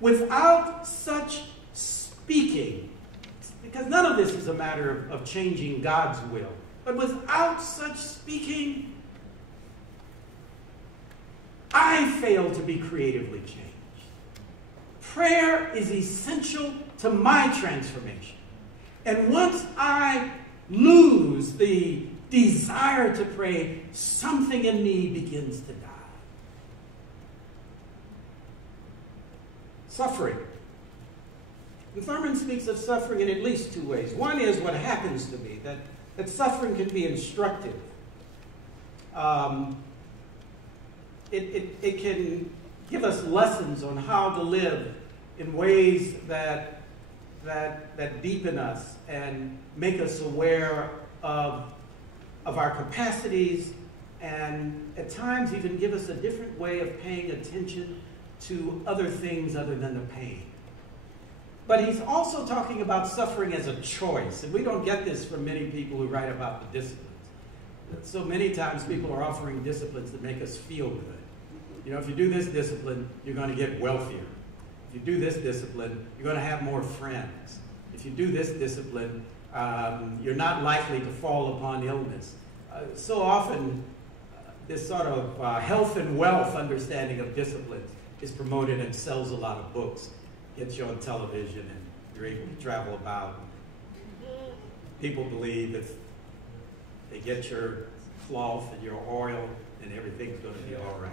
without such speaking, because none of this is a matter of changing God's will, but without such speaking, I fail to be creatively changed. Prayer is essential to my transformation. And once I lose the desire to pray, something in me begins to die. Suffering. And Thurman speaks of suffering in at least two ways. One is what happens to me, that suffering can be instructive. It can give us lessons on how to live in ways that deepen us and make us aware of our capacities, and at times even give us a different way of paying attention to other things other than the pain. But he's also talking about suffering as a choice, and we don't get this from many people who write about the disciplines. So many times people are offering disciplines that make us feel good. You know, if you do this discipline, you're going to get wealthier. If you do this discipline, you're going to have more friends. If you do this discipline, you're not likely to fall upon illness. So often, this sort of health and wealth understanding of disciplines is promoted and sells a lot of books, gets you on television, and you're able to travel about. People believe if they get your cloth and your oil, then everything's going to be all right.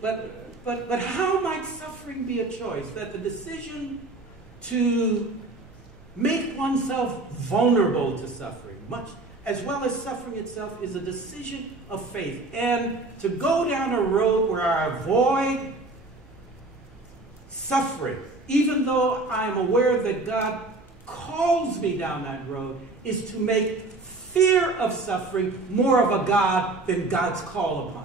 But how might suffering be a choice? That the decision to make oneself vulnerable to suffering, much as well as suffering itself, is a decision of faith. And to go down a road where I avoid suffering, even though I'm aware that God calls me down that road, is to make fear of suffering more of a God than God's call upon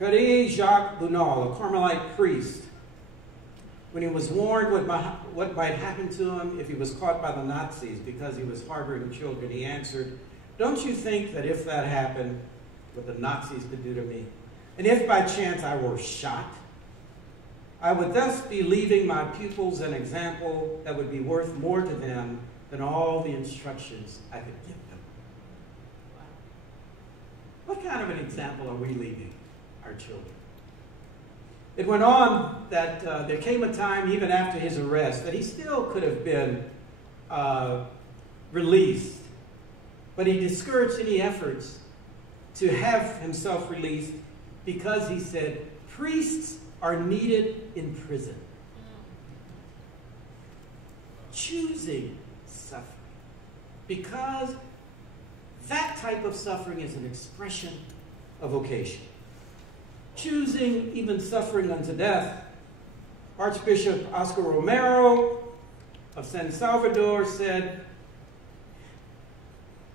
me. Jacques Bunal, a Carmelite priest, when he was warned what might happen to him if he was caught by the Nazis because he was harboring children, he answered, "Don't you think that if that happened, what the Nazis could do to me, and if by chance I were shot, I would thus be leaving my pupils an example that would be worth more to them than all the instructions I could give them." what kind of an example are we leaving our children? It went on that there came a time, even after his arrest, that he still could have been released, but he discouraged any efforts to have himself released because he said, priests are needed in prison. Choosing suffering, because that type of suffering is an expression of vocation. Choosing even suffering unto death. Archbishop Oscar Romero of San Salvador said,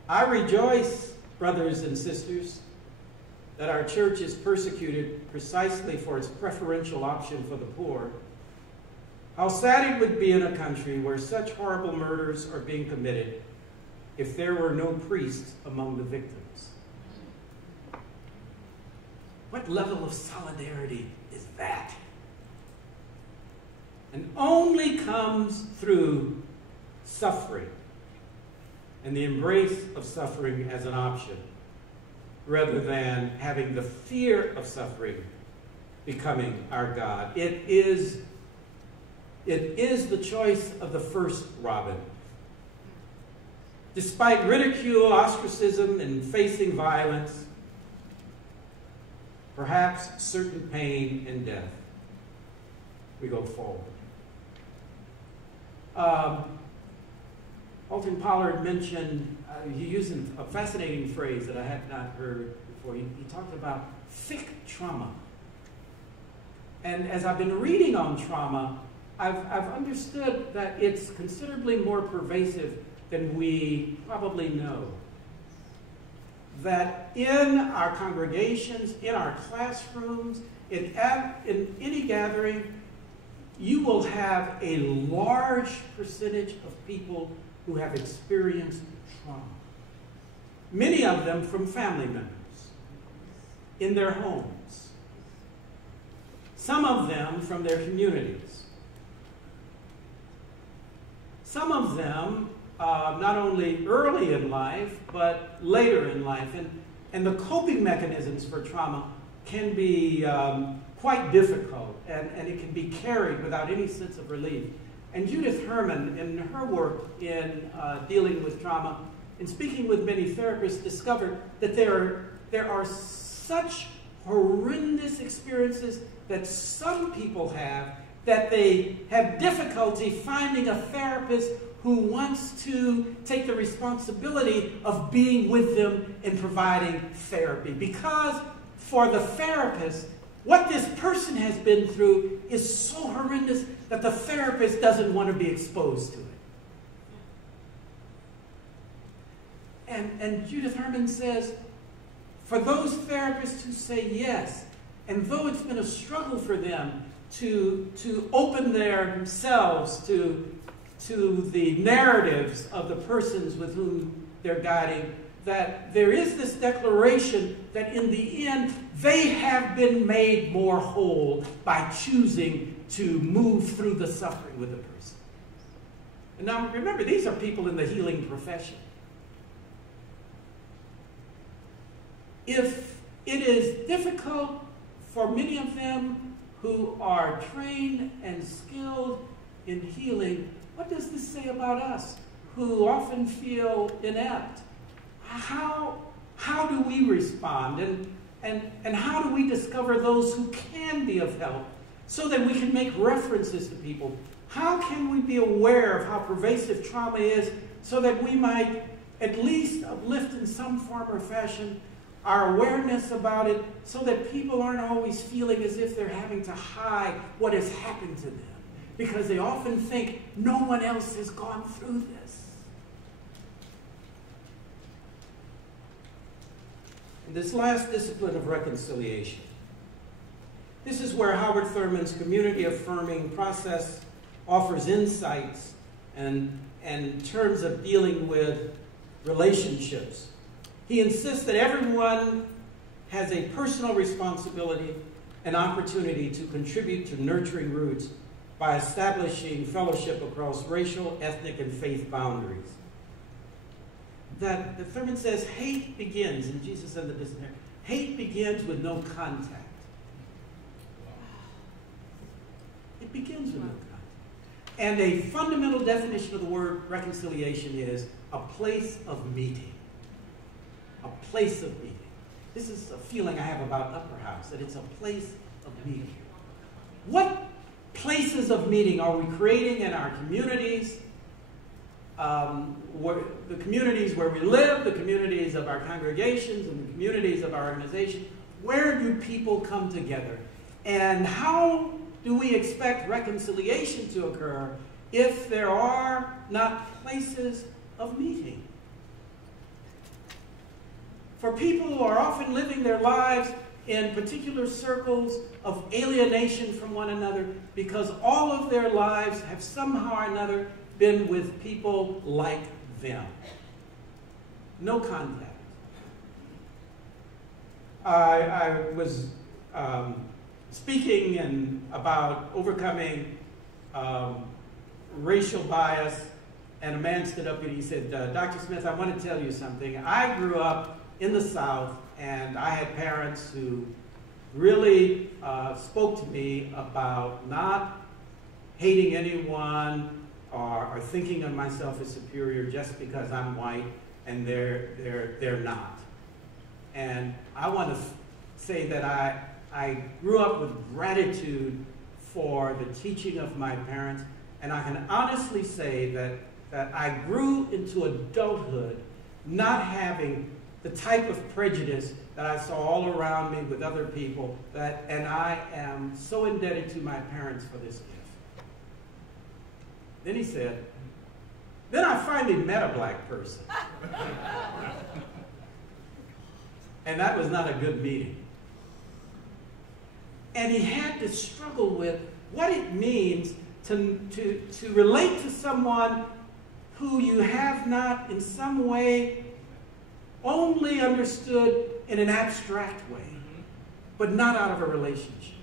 I rejoice, brothers and sisters, that our church is persecuted precisely for its preferential option for the poor. How sad it would be in a country where such horrible murders are being committed if there were no priests among the victims. What level of solidarity is that? And only comes through suffering and the embrace of suffering as an option, rather than having the fear of suffering becoming our God. It is the choice of the first Robin. Despite ridicule, ostracism, and facing violence, perhaps certain pain and death, we go forward. Alton Pollard mentioned, he used a fascinating phrase that I had not heard before. He talked about thick trauma. And as I've been reading on trauma, I've understood that it's considerably more pervasive than we probably know. That in our congregations, in our classrooms, in any gathering, you will have a large percentage of people who have experienced trauma. Many of them from family members, in their homes. Some of them from their communities. Some of them not only early in life, but later in life. And the coping mechanisms for trauma can be quite difficult, and it can be carried without any sense of relief. And Judith Thurman, in her work in dealing with trauma, in speaking with many therapists, discovered that there are such horrendous experiences that some people have that they have difficulty finding a therapist who wants to take the responsibility of being with them and providing therapy. Because for the therapist, what this person has been through is so horrendous that the therapist doesn't want to be exposed to it. And Judith Thurman says, for those therapists who say yes, and though it's been a struggle for them to open themselves to the narratives of the persons with whom they're guiding, that there is this declaration that in the end, they have been made more whole by choosing to move through the suffering with the person. And now remember, these are people in the healing profession. If it is difficult for many of them who are trained and skilled in healing, what does this say about us who often feel inept? How do we respond? And how do we discover those who can be of help so that we can make references to people? How can we be aware of how pervasive trauma is so that we might at least uplift in some form or fashion our awareness about it so that people aren't always feeling as if they're having to hide what has happened to them, because they often think no one else has gone through this. And this last discipline of reconciliation, this is where Howard Thurman's community-affirming process offers insights and terms of dealing with relationships. He insists that everyone has a personal responsibility and opportunity to contribute to nurturing roots by establishing fellowship across racial, ethnic, and faith boundaries. That Thurman says hate begins, and Jesus said that hate begins with no contact. It begins with no contact. And a fundamental definition of the word reconciliation is a place of meeting. A place of meeting. This is a feeling I have about Upper House, that it's a place of meeting. What places of meeting are we creating in our communities? The communities where we live, the communities of our congregations, and the communities of our organization. Where do people come together? And how do we expect reconciliation to occur if there are not places of meeting? For people who are often living their lives in particular circles of alienation from one another because all of their lives have somehow or another been with people like them. No contact. I was speaking about overcoming racial bias, and a man stood up and he said, Dr. Smith, I want to tell you something. I grew up in the South, and I had parents who really spoke to me about not hating anyone or thinking of myself as superior just because I'm white and they're not. And I want to say that I grew up with gratitude for the teaching of my parents, and I can honestly say that I grew into adulthood not having the type of prejudice that I saw all around me with other people, and I am so indebted to my parents for this gift. Then he said, then I finally met a black person. And that was not a good meeting. And he had to struggle with what it means to relate to someone who you have not in some way only understood in an abstract way, but not out of a relationship.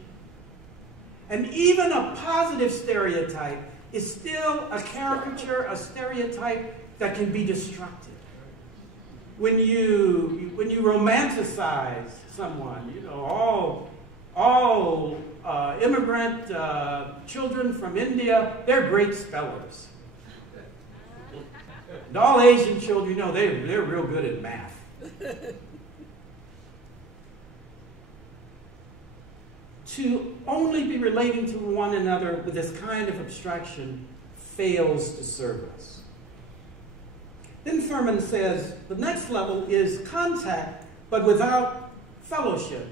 And even a positive stereotype is still a caricature, a stereotype that can be destructive. When you romanticize someone, you know, all immigrant children from India, they're great spellers. And all Asian children, you know, they're real good at math. To only be relating to one another with this kind of abstraction fails to serve us. Then Thurman says the next level is contact, but without fellowship.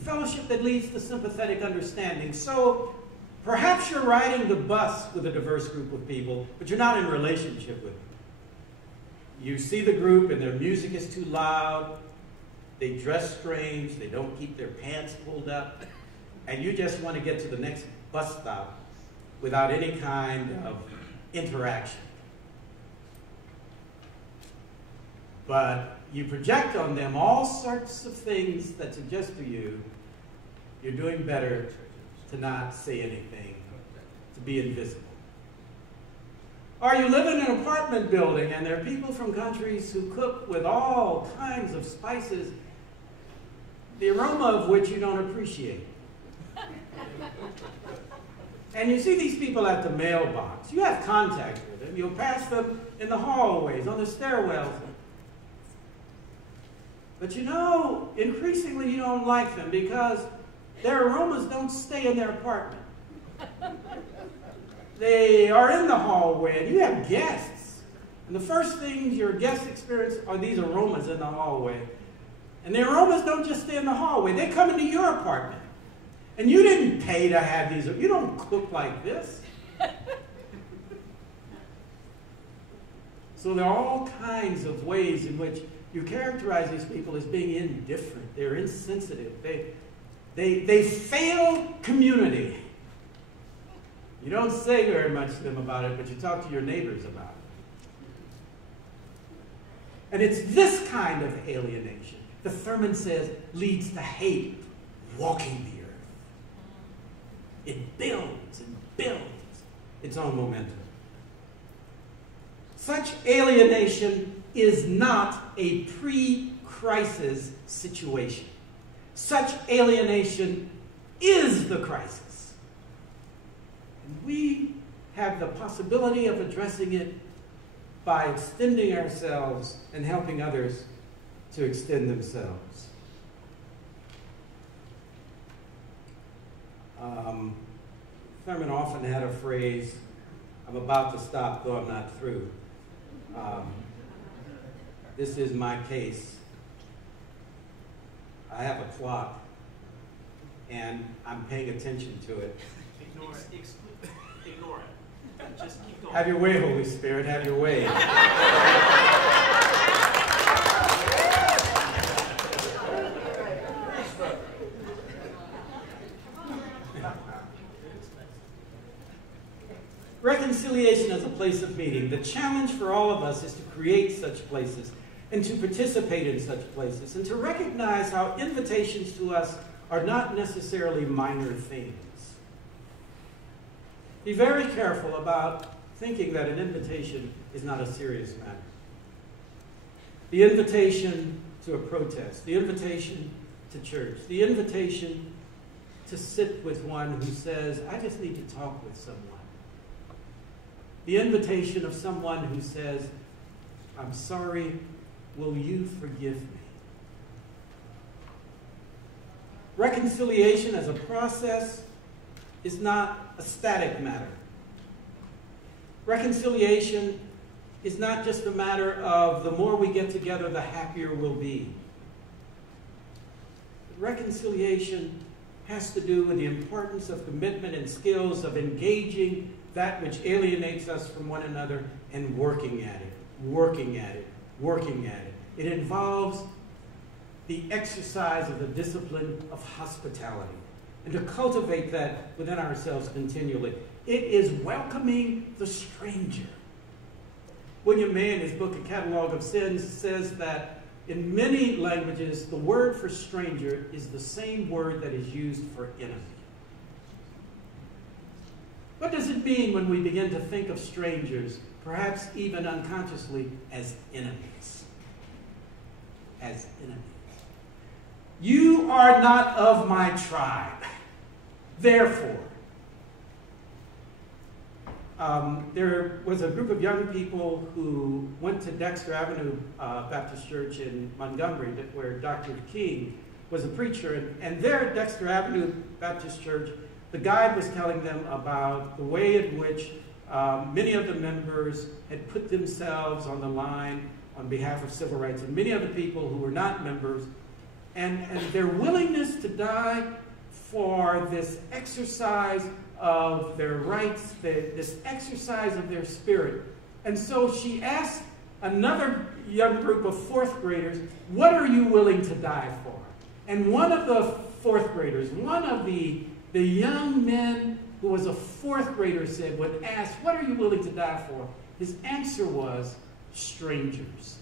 Fellowship that leads to sympathetic understanding. So perhaps you're riding the bus with a diverse group of people, but you're not in a relationship with them. You see the group and their music is too loud, they dress strange, they don't keep their pants pulled up, and you just want to get to the next bus stop without any kind of interaction. But you project on them all sorts of things that suggest to you you're doing better to not say anything, to be invisible. Or you live in an apartment building and there are people from countries who cook with all kinds of spices, the aroma of which you don't appreciate. And you see these people at the mailbox. You have contact with them. You'll pass them in the hallways, on the stairwells. But you know, increasingly you don't like them because their aromas don't stay in their apartment. They are in the hallway, and you have guests. And the first things your guests experience are these aromas in the hallway. And the aromas don't just stay in the hallway. They come into your apartment. And you didn't pay to have these. You don't cook like this. So there are all kinds of ways in which you characterize these people as being indifferent. They're insensitive. They fail community. You don't say very much to them about it, but you talk to your neighbors about it. And it's this kind of alienation that Thurman says leads to hate walking the earth. It builds and builds its own momentum. Such alienation is not a pre-crisis situation. Such alienation is the crisis. And we have the possibility of addressing it by extending ourselves and helping others to extend themselves. Thurman often had a phrase, "I'm about to stop, though I'm not through." This is my case. I have a clock, and I'm paying attention to it. Ignore it. Ignore it. Just keep going. Have your way, Holy Spirit, have your way. Reconciliation as a place of meeting. The challenge for all of us is to create such places and to participate in such places and to recognize how invitations to us are not necessarily minor things. Be very careful about thinking that an invitation is not a serious matter. The invitation to a protest, the invitation to church, the invitation to sit with one who says, "I just need to talk with someone." The invitation of someone who says, "I'm sorry, will you forgive me?" Reconciliation as a process is not a static matter. Reconciliation is not just a matter of the more we get together, the happier we'll be. Reconciliation has to do with the importance of commitment and skills of engaging that which alienates us from one another and working at it, working at it, working at it. It involves the exercise of the discipline of hospitality and to cultivate that within ourselves continually. It is welcoming the stranger. William May, in his book, A Catalog of Sins, says that in many languages, the word for stranger is the same word that is used for enemy. What does it mean when we begin to think of strangers, perhaps even unconsciously, as enemies? As enemies. You are not of my tribe. Therefore, there was a group of young people who went to Dexter Avenue Baptist Church in Montgomery, where Dr. King was a preacher. And there at Dexter Avenue Baptist Church, the guide was telling them about the way in which many of the members had put themselves on the line on behalf of civil rights, and many other people who were not members, and their willingness to die for this exercise of their rights, this exercise of their spirit. And so she asked another young group of fourth graders, "What are you willing to die for?" And one of the fourth graders, one of the young men who was a fourth grader said, when asked, "What are you willing to die for?" his answer was, "Strangers."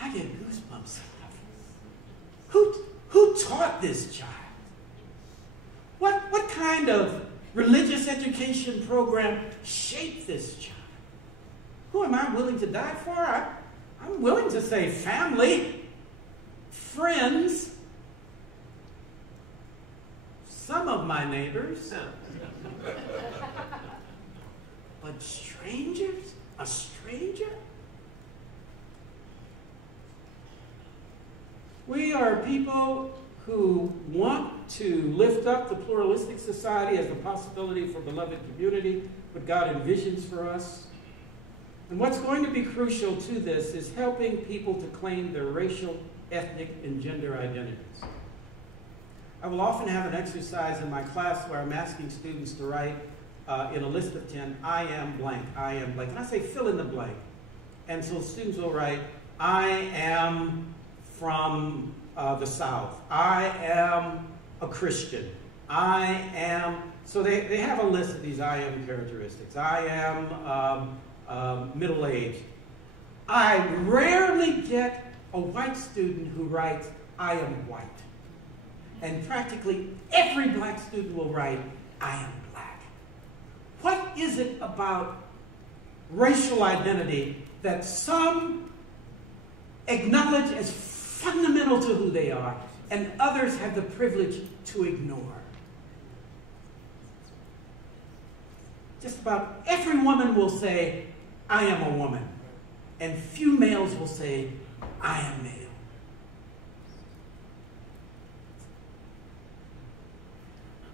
I get goosebumps. Who taught this child? What kind of religious education program shaped this child? Who am I willing to die for? I'm willing to say family, friends, some of my neighbors. But strangers? A stranger? We are people who want to lift up the pluralistic society as the possibility for beloved community, what God envisions for us. And what's going to be crucial to this is helping people to claim their racial, ethnic, and gender identities. I will often have an exercise in my class where I'm asking students to write in a list of 10, "I am blank, I am blank." And I say, fill in the blank. And so students will write, "I am from the South. I am a Christian. I am..." So they have a list of these I am characteristics. I am middle-aged. I rarely get a white student who writes, "I am white." And practically every black student will write, "I am black." What is it about racial identity that some acknowledge as fundamental to who they are, and others have the privilege to ignore. Just about every woman will say, I am a woman. And few males will say, I am male.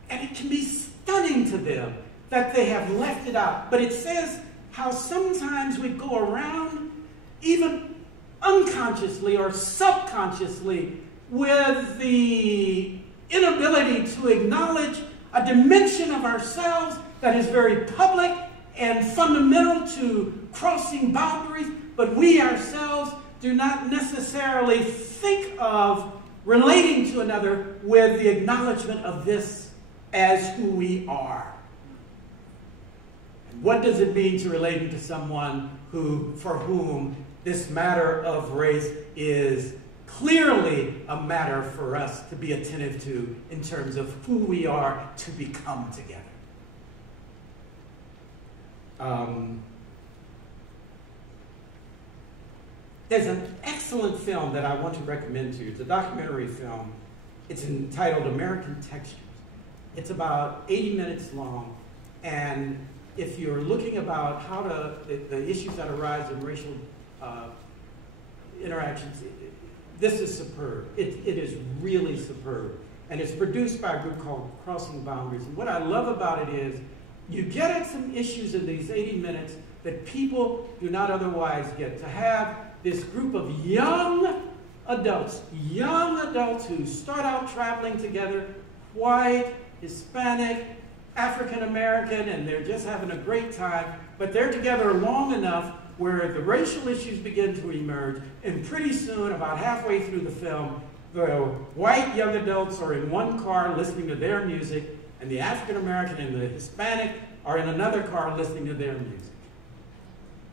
And it can be stunning to them that they have left it out. But it says how sometimes we go around, even unconsciously or subconsciously, with the inability to acknowledge a dimension of ourselves that is very public and fundamental to crossing boundaries, but we ourselves do not necessarily think of relating to another with the acknowledgement of this as who we are. And what does it mean to relate to someone for whom this matter of race is clearly a matter for us to be attentive to in terms of who we are to become together? There's an excellent film that I want to recommend to you. It's a documentary film. It's entitled American Textures. It's about 80 minutes long, and if you're looking about how the issues that arise in racial interactions, this is superb. It is really superb. And it's produced by a group called Crossing Boundaries. And what I love about it is you get at some issues in these 80 minutes that people do not otherwise get. To have this group of young adults who start out traveling together, white, Hispanic, African American, and they're just having a great time, but they're together long enough where the racial issues begin to emerge, and pretty soon, about halfway through the film, the white young adults are in one car listening to their music, and the African American and the Hispanic are in another car listening to their music.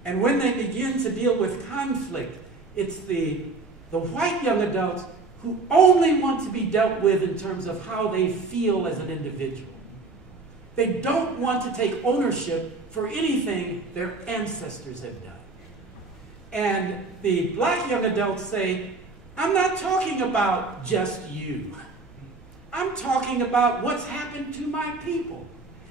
And when they begin to deal with conflict, it's the white young adults who only want to be dealt with in terms of how they feel as an individual. They don't want to take ownership for anything their ancestors have done. And the black young adults say, I'm not talking about just you. I'm talking about what's happened to my people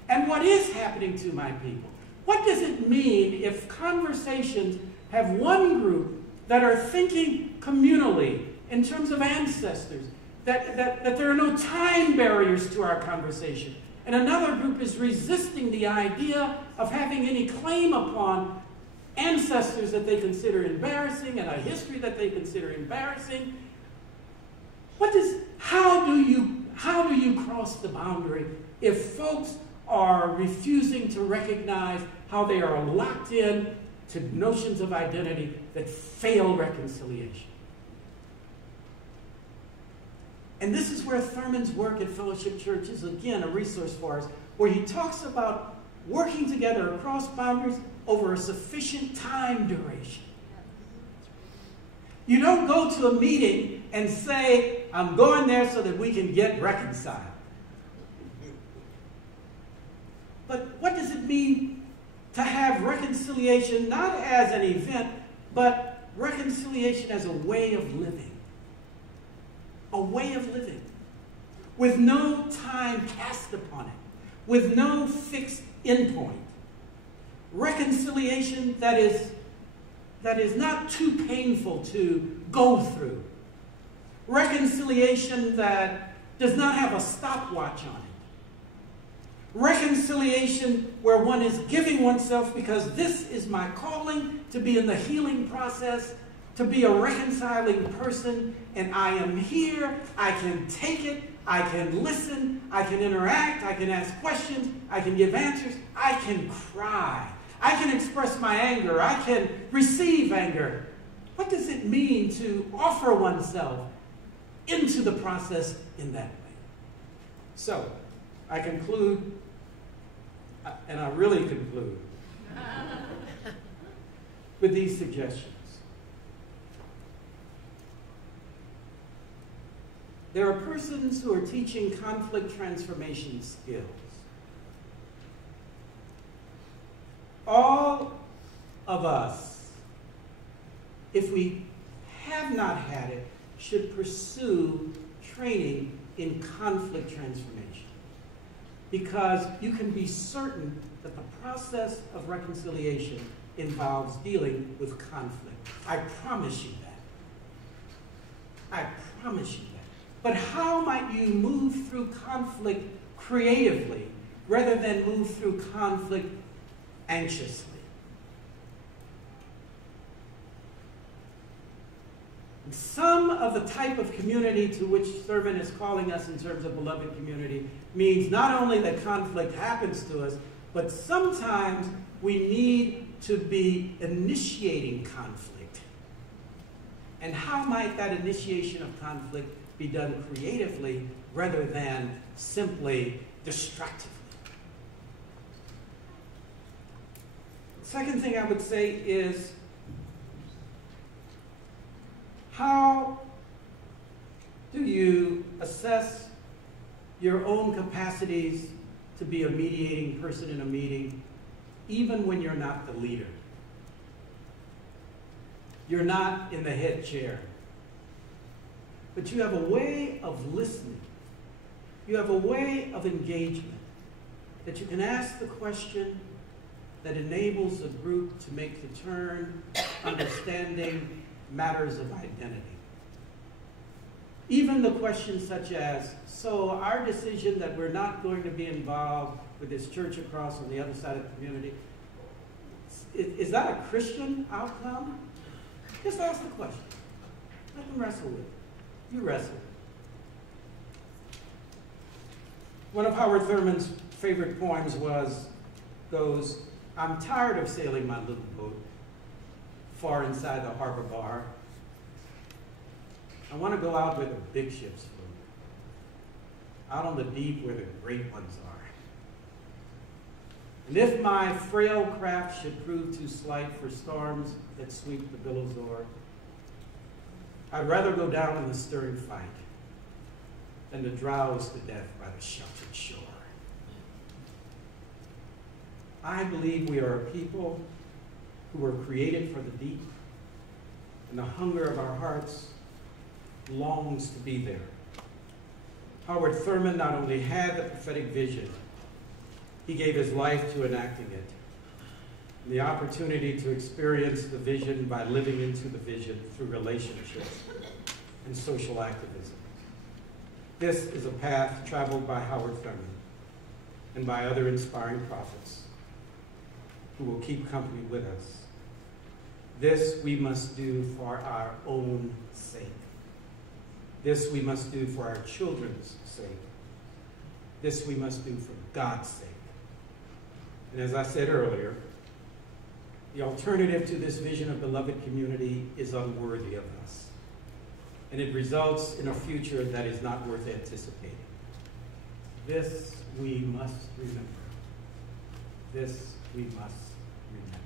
and what is happening to my people. What does it mean if conversations have one group that are thinking communally in terms of ancestors, that there are no time barriers to our conversation, and another group is resisting the idea of having any claim upon ancestors that they consider embarrassing and a history that they consider embarrassing? How do you cross the boundary if folks are refusing to recognize how they are locked in to notions of identity that fail reconciliation? And this is where Thurman's work at Fellowship Church is, again, a resource for us, where he talks about working together across boundaries over a sufficient time duration. You don't go to a meeting and say, I'm going there so that we can get reconciled. But what does it mean to have reconciliation not as an event, but reconciliation as a way of living? A way of living with no time cast upon it, with no fixed endpoint. Reconciliation that is not too painful to go through. Reconciliation that does not have a stopwatch on it. Reconciliation where one is giving oneself because this is my calling to be in the healing process, to be a reconciling person, and I am here, I can take it, I can listen, I can interact, I can ask questions, I can give answers, I can cry, I can express my anger, I can receive anger. What does it mean to offer oneself into the process in that way? So, I conclude, and I really conclude, with these suggestions. There are persons who are teaching conflict transformation skills. All of us, if we have have not had it should pursue training in conflict transformation. Because you can be certain that the process of reconciliation involves dealing with conflict. I promise you that. I promise you that. But how might you move through conflict creatively rather than move through conflict anxiously? Some of the type of community to which Thurman is calling us in terms of beloved community means not only that conflict happens to us, but sometimes we need to be initiating conflict. And how might that initiation of conflict be done creatively rather than simply destructively? Second thing I would say is, how do you assess your own capacities to be a mediating person in a meeting, even when you're not the leader? You're not in the head chair. But you have a way of listening. You have a way of engagement that you can ask the question that enables a group to make the turn, understanding matters of identity. Even the questions such as, so our decision that we're not going to be involved with this church across on the other side of the community, is that a Christian outcome? Just ask the question. Let them wrestle with it. You wrestle. One of Howard Thurman's favorite poems goes, I'm tired of sailing my little boat far inside the harbor bar. I want to go out where the big ships float, out on the deep where the great ones are. And if my frail craft should prove too slight for storms that sweep the billows o'er, I'd rather go down in the stern fight than to drowse to death by the sheltered shore. I believe we are a people who were created for the deep, and the hunger of our hearts longs to be there. Howard Thurman not only had the prophetic vision, he gave his life to enacting it, and the opportunity to experience the vision by living into the vision through relationships and social activism. This is a path traveled by Howard Thurman and by other inspiring prophets who will keep company with us. This we must do for our own sake. This we must do for our children's sake. This we must do for God's sake. And as I said earlier, the alternative to this vision of beloved community is unworthy of us. And it results in a future that is not worth anticipating. This we must remember. This we must remember.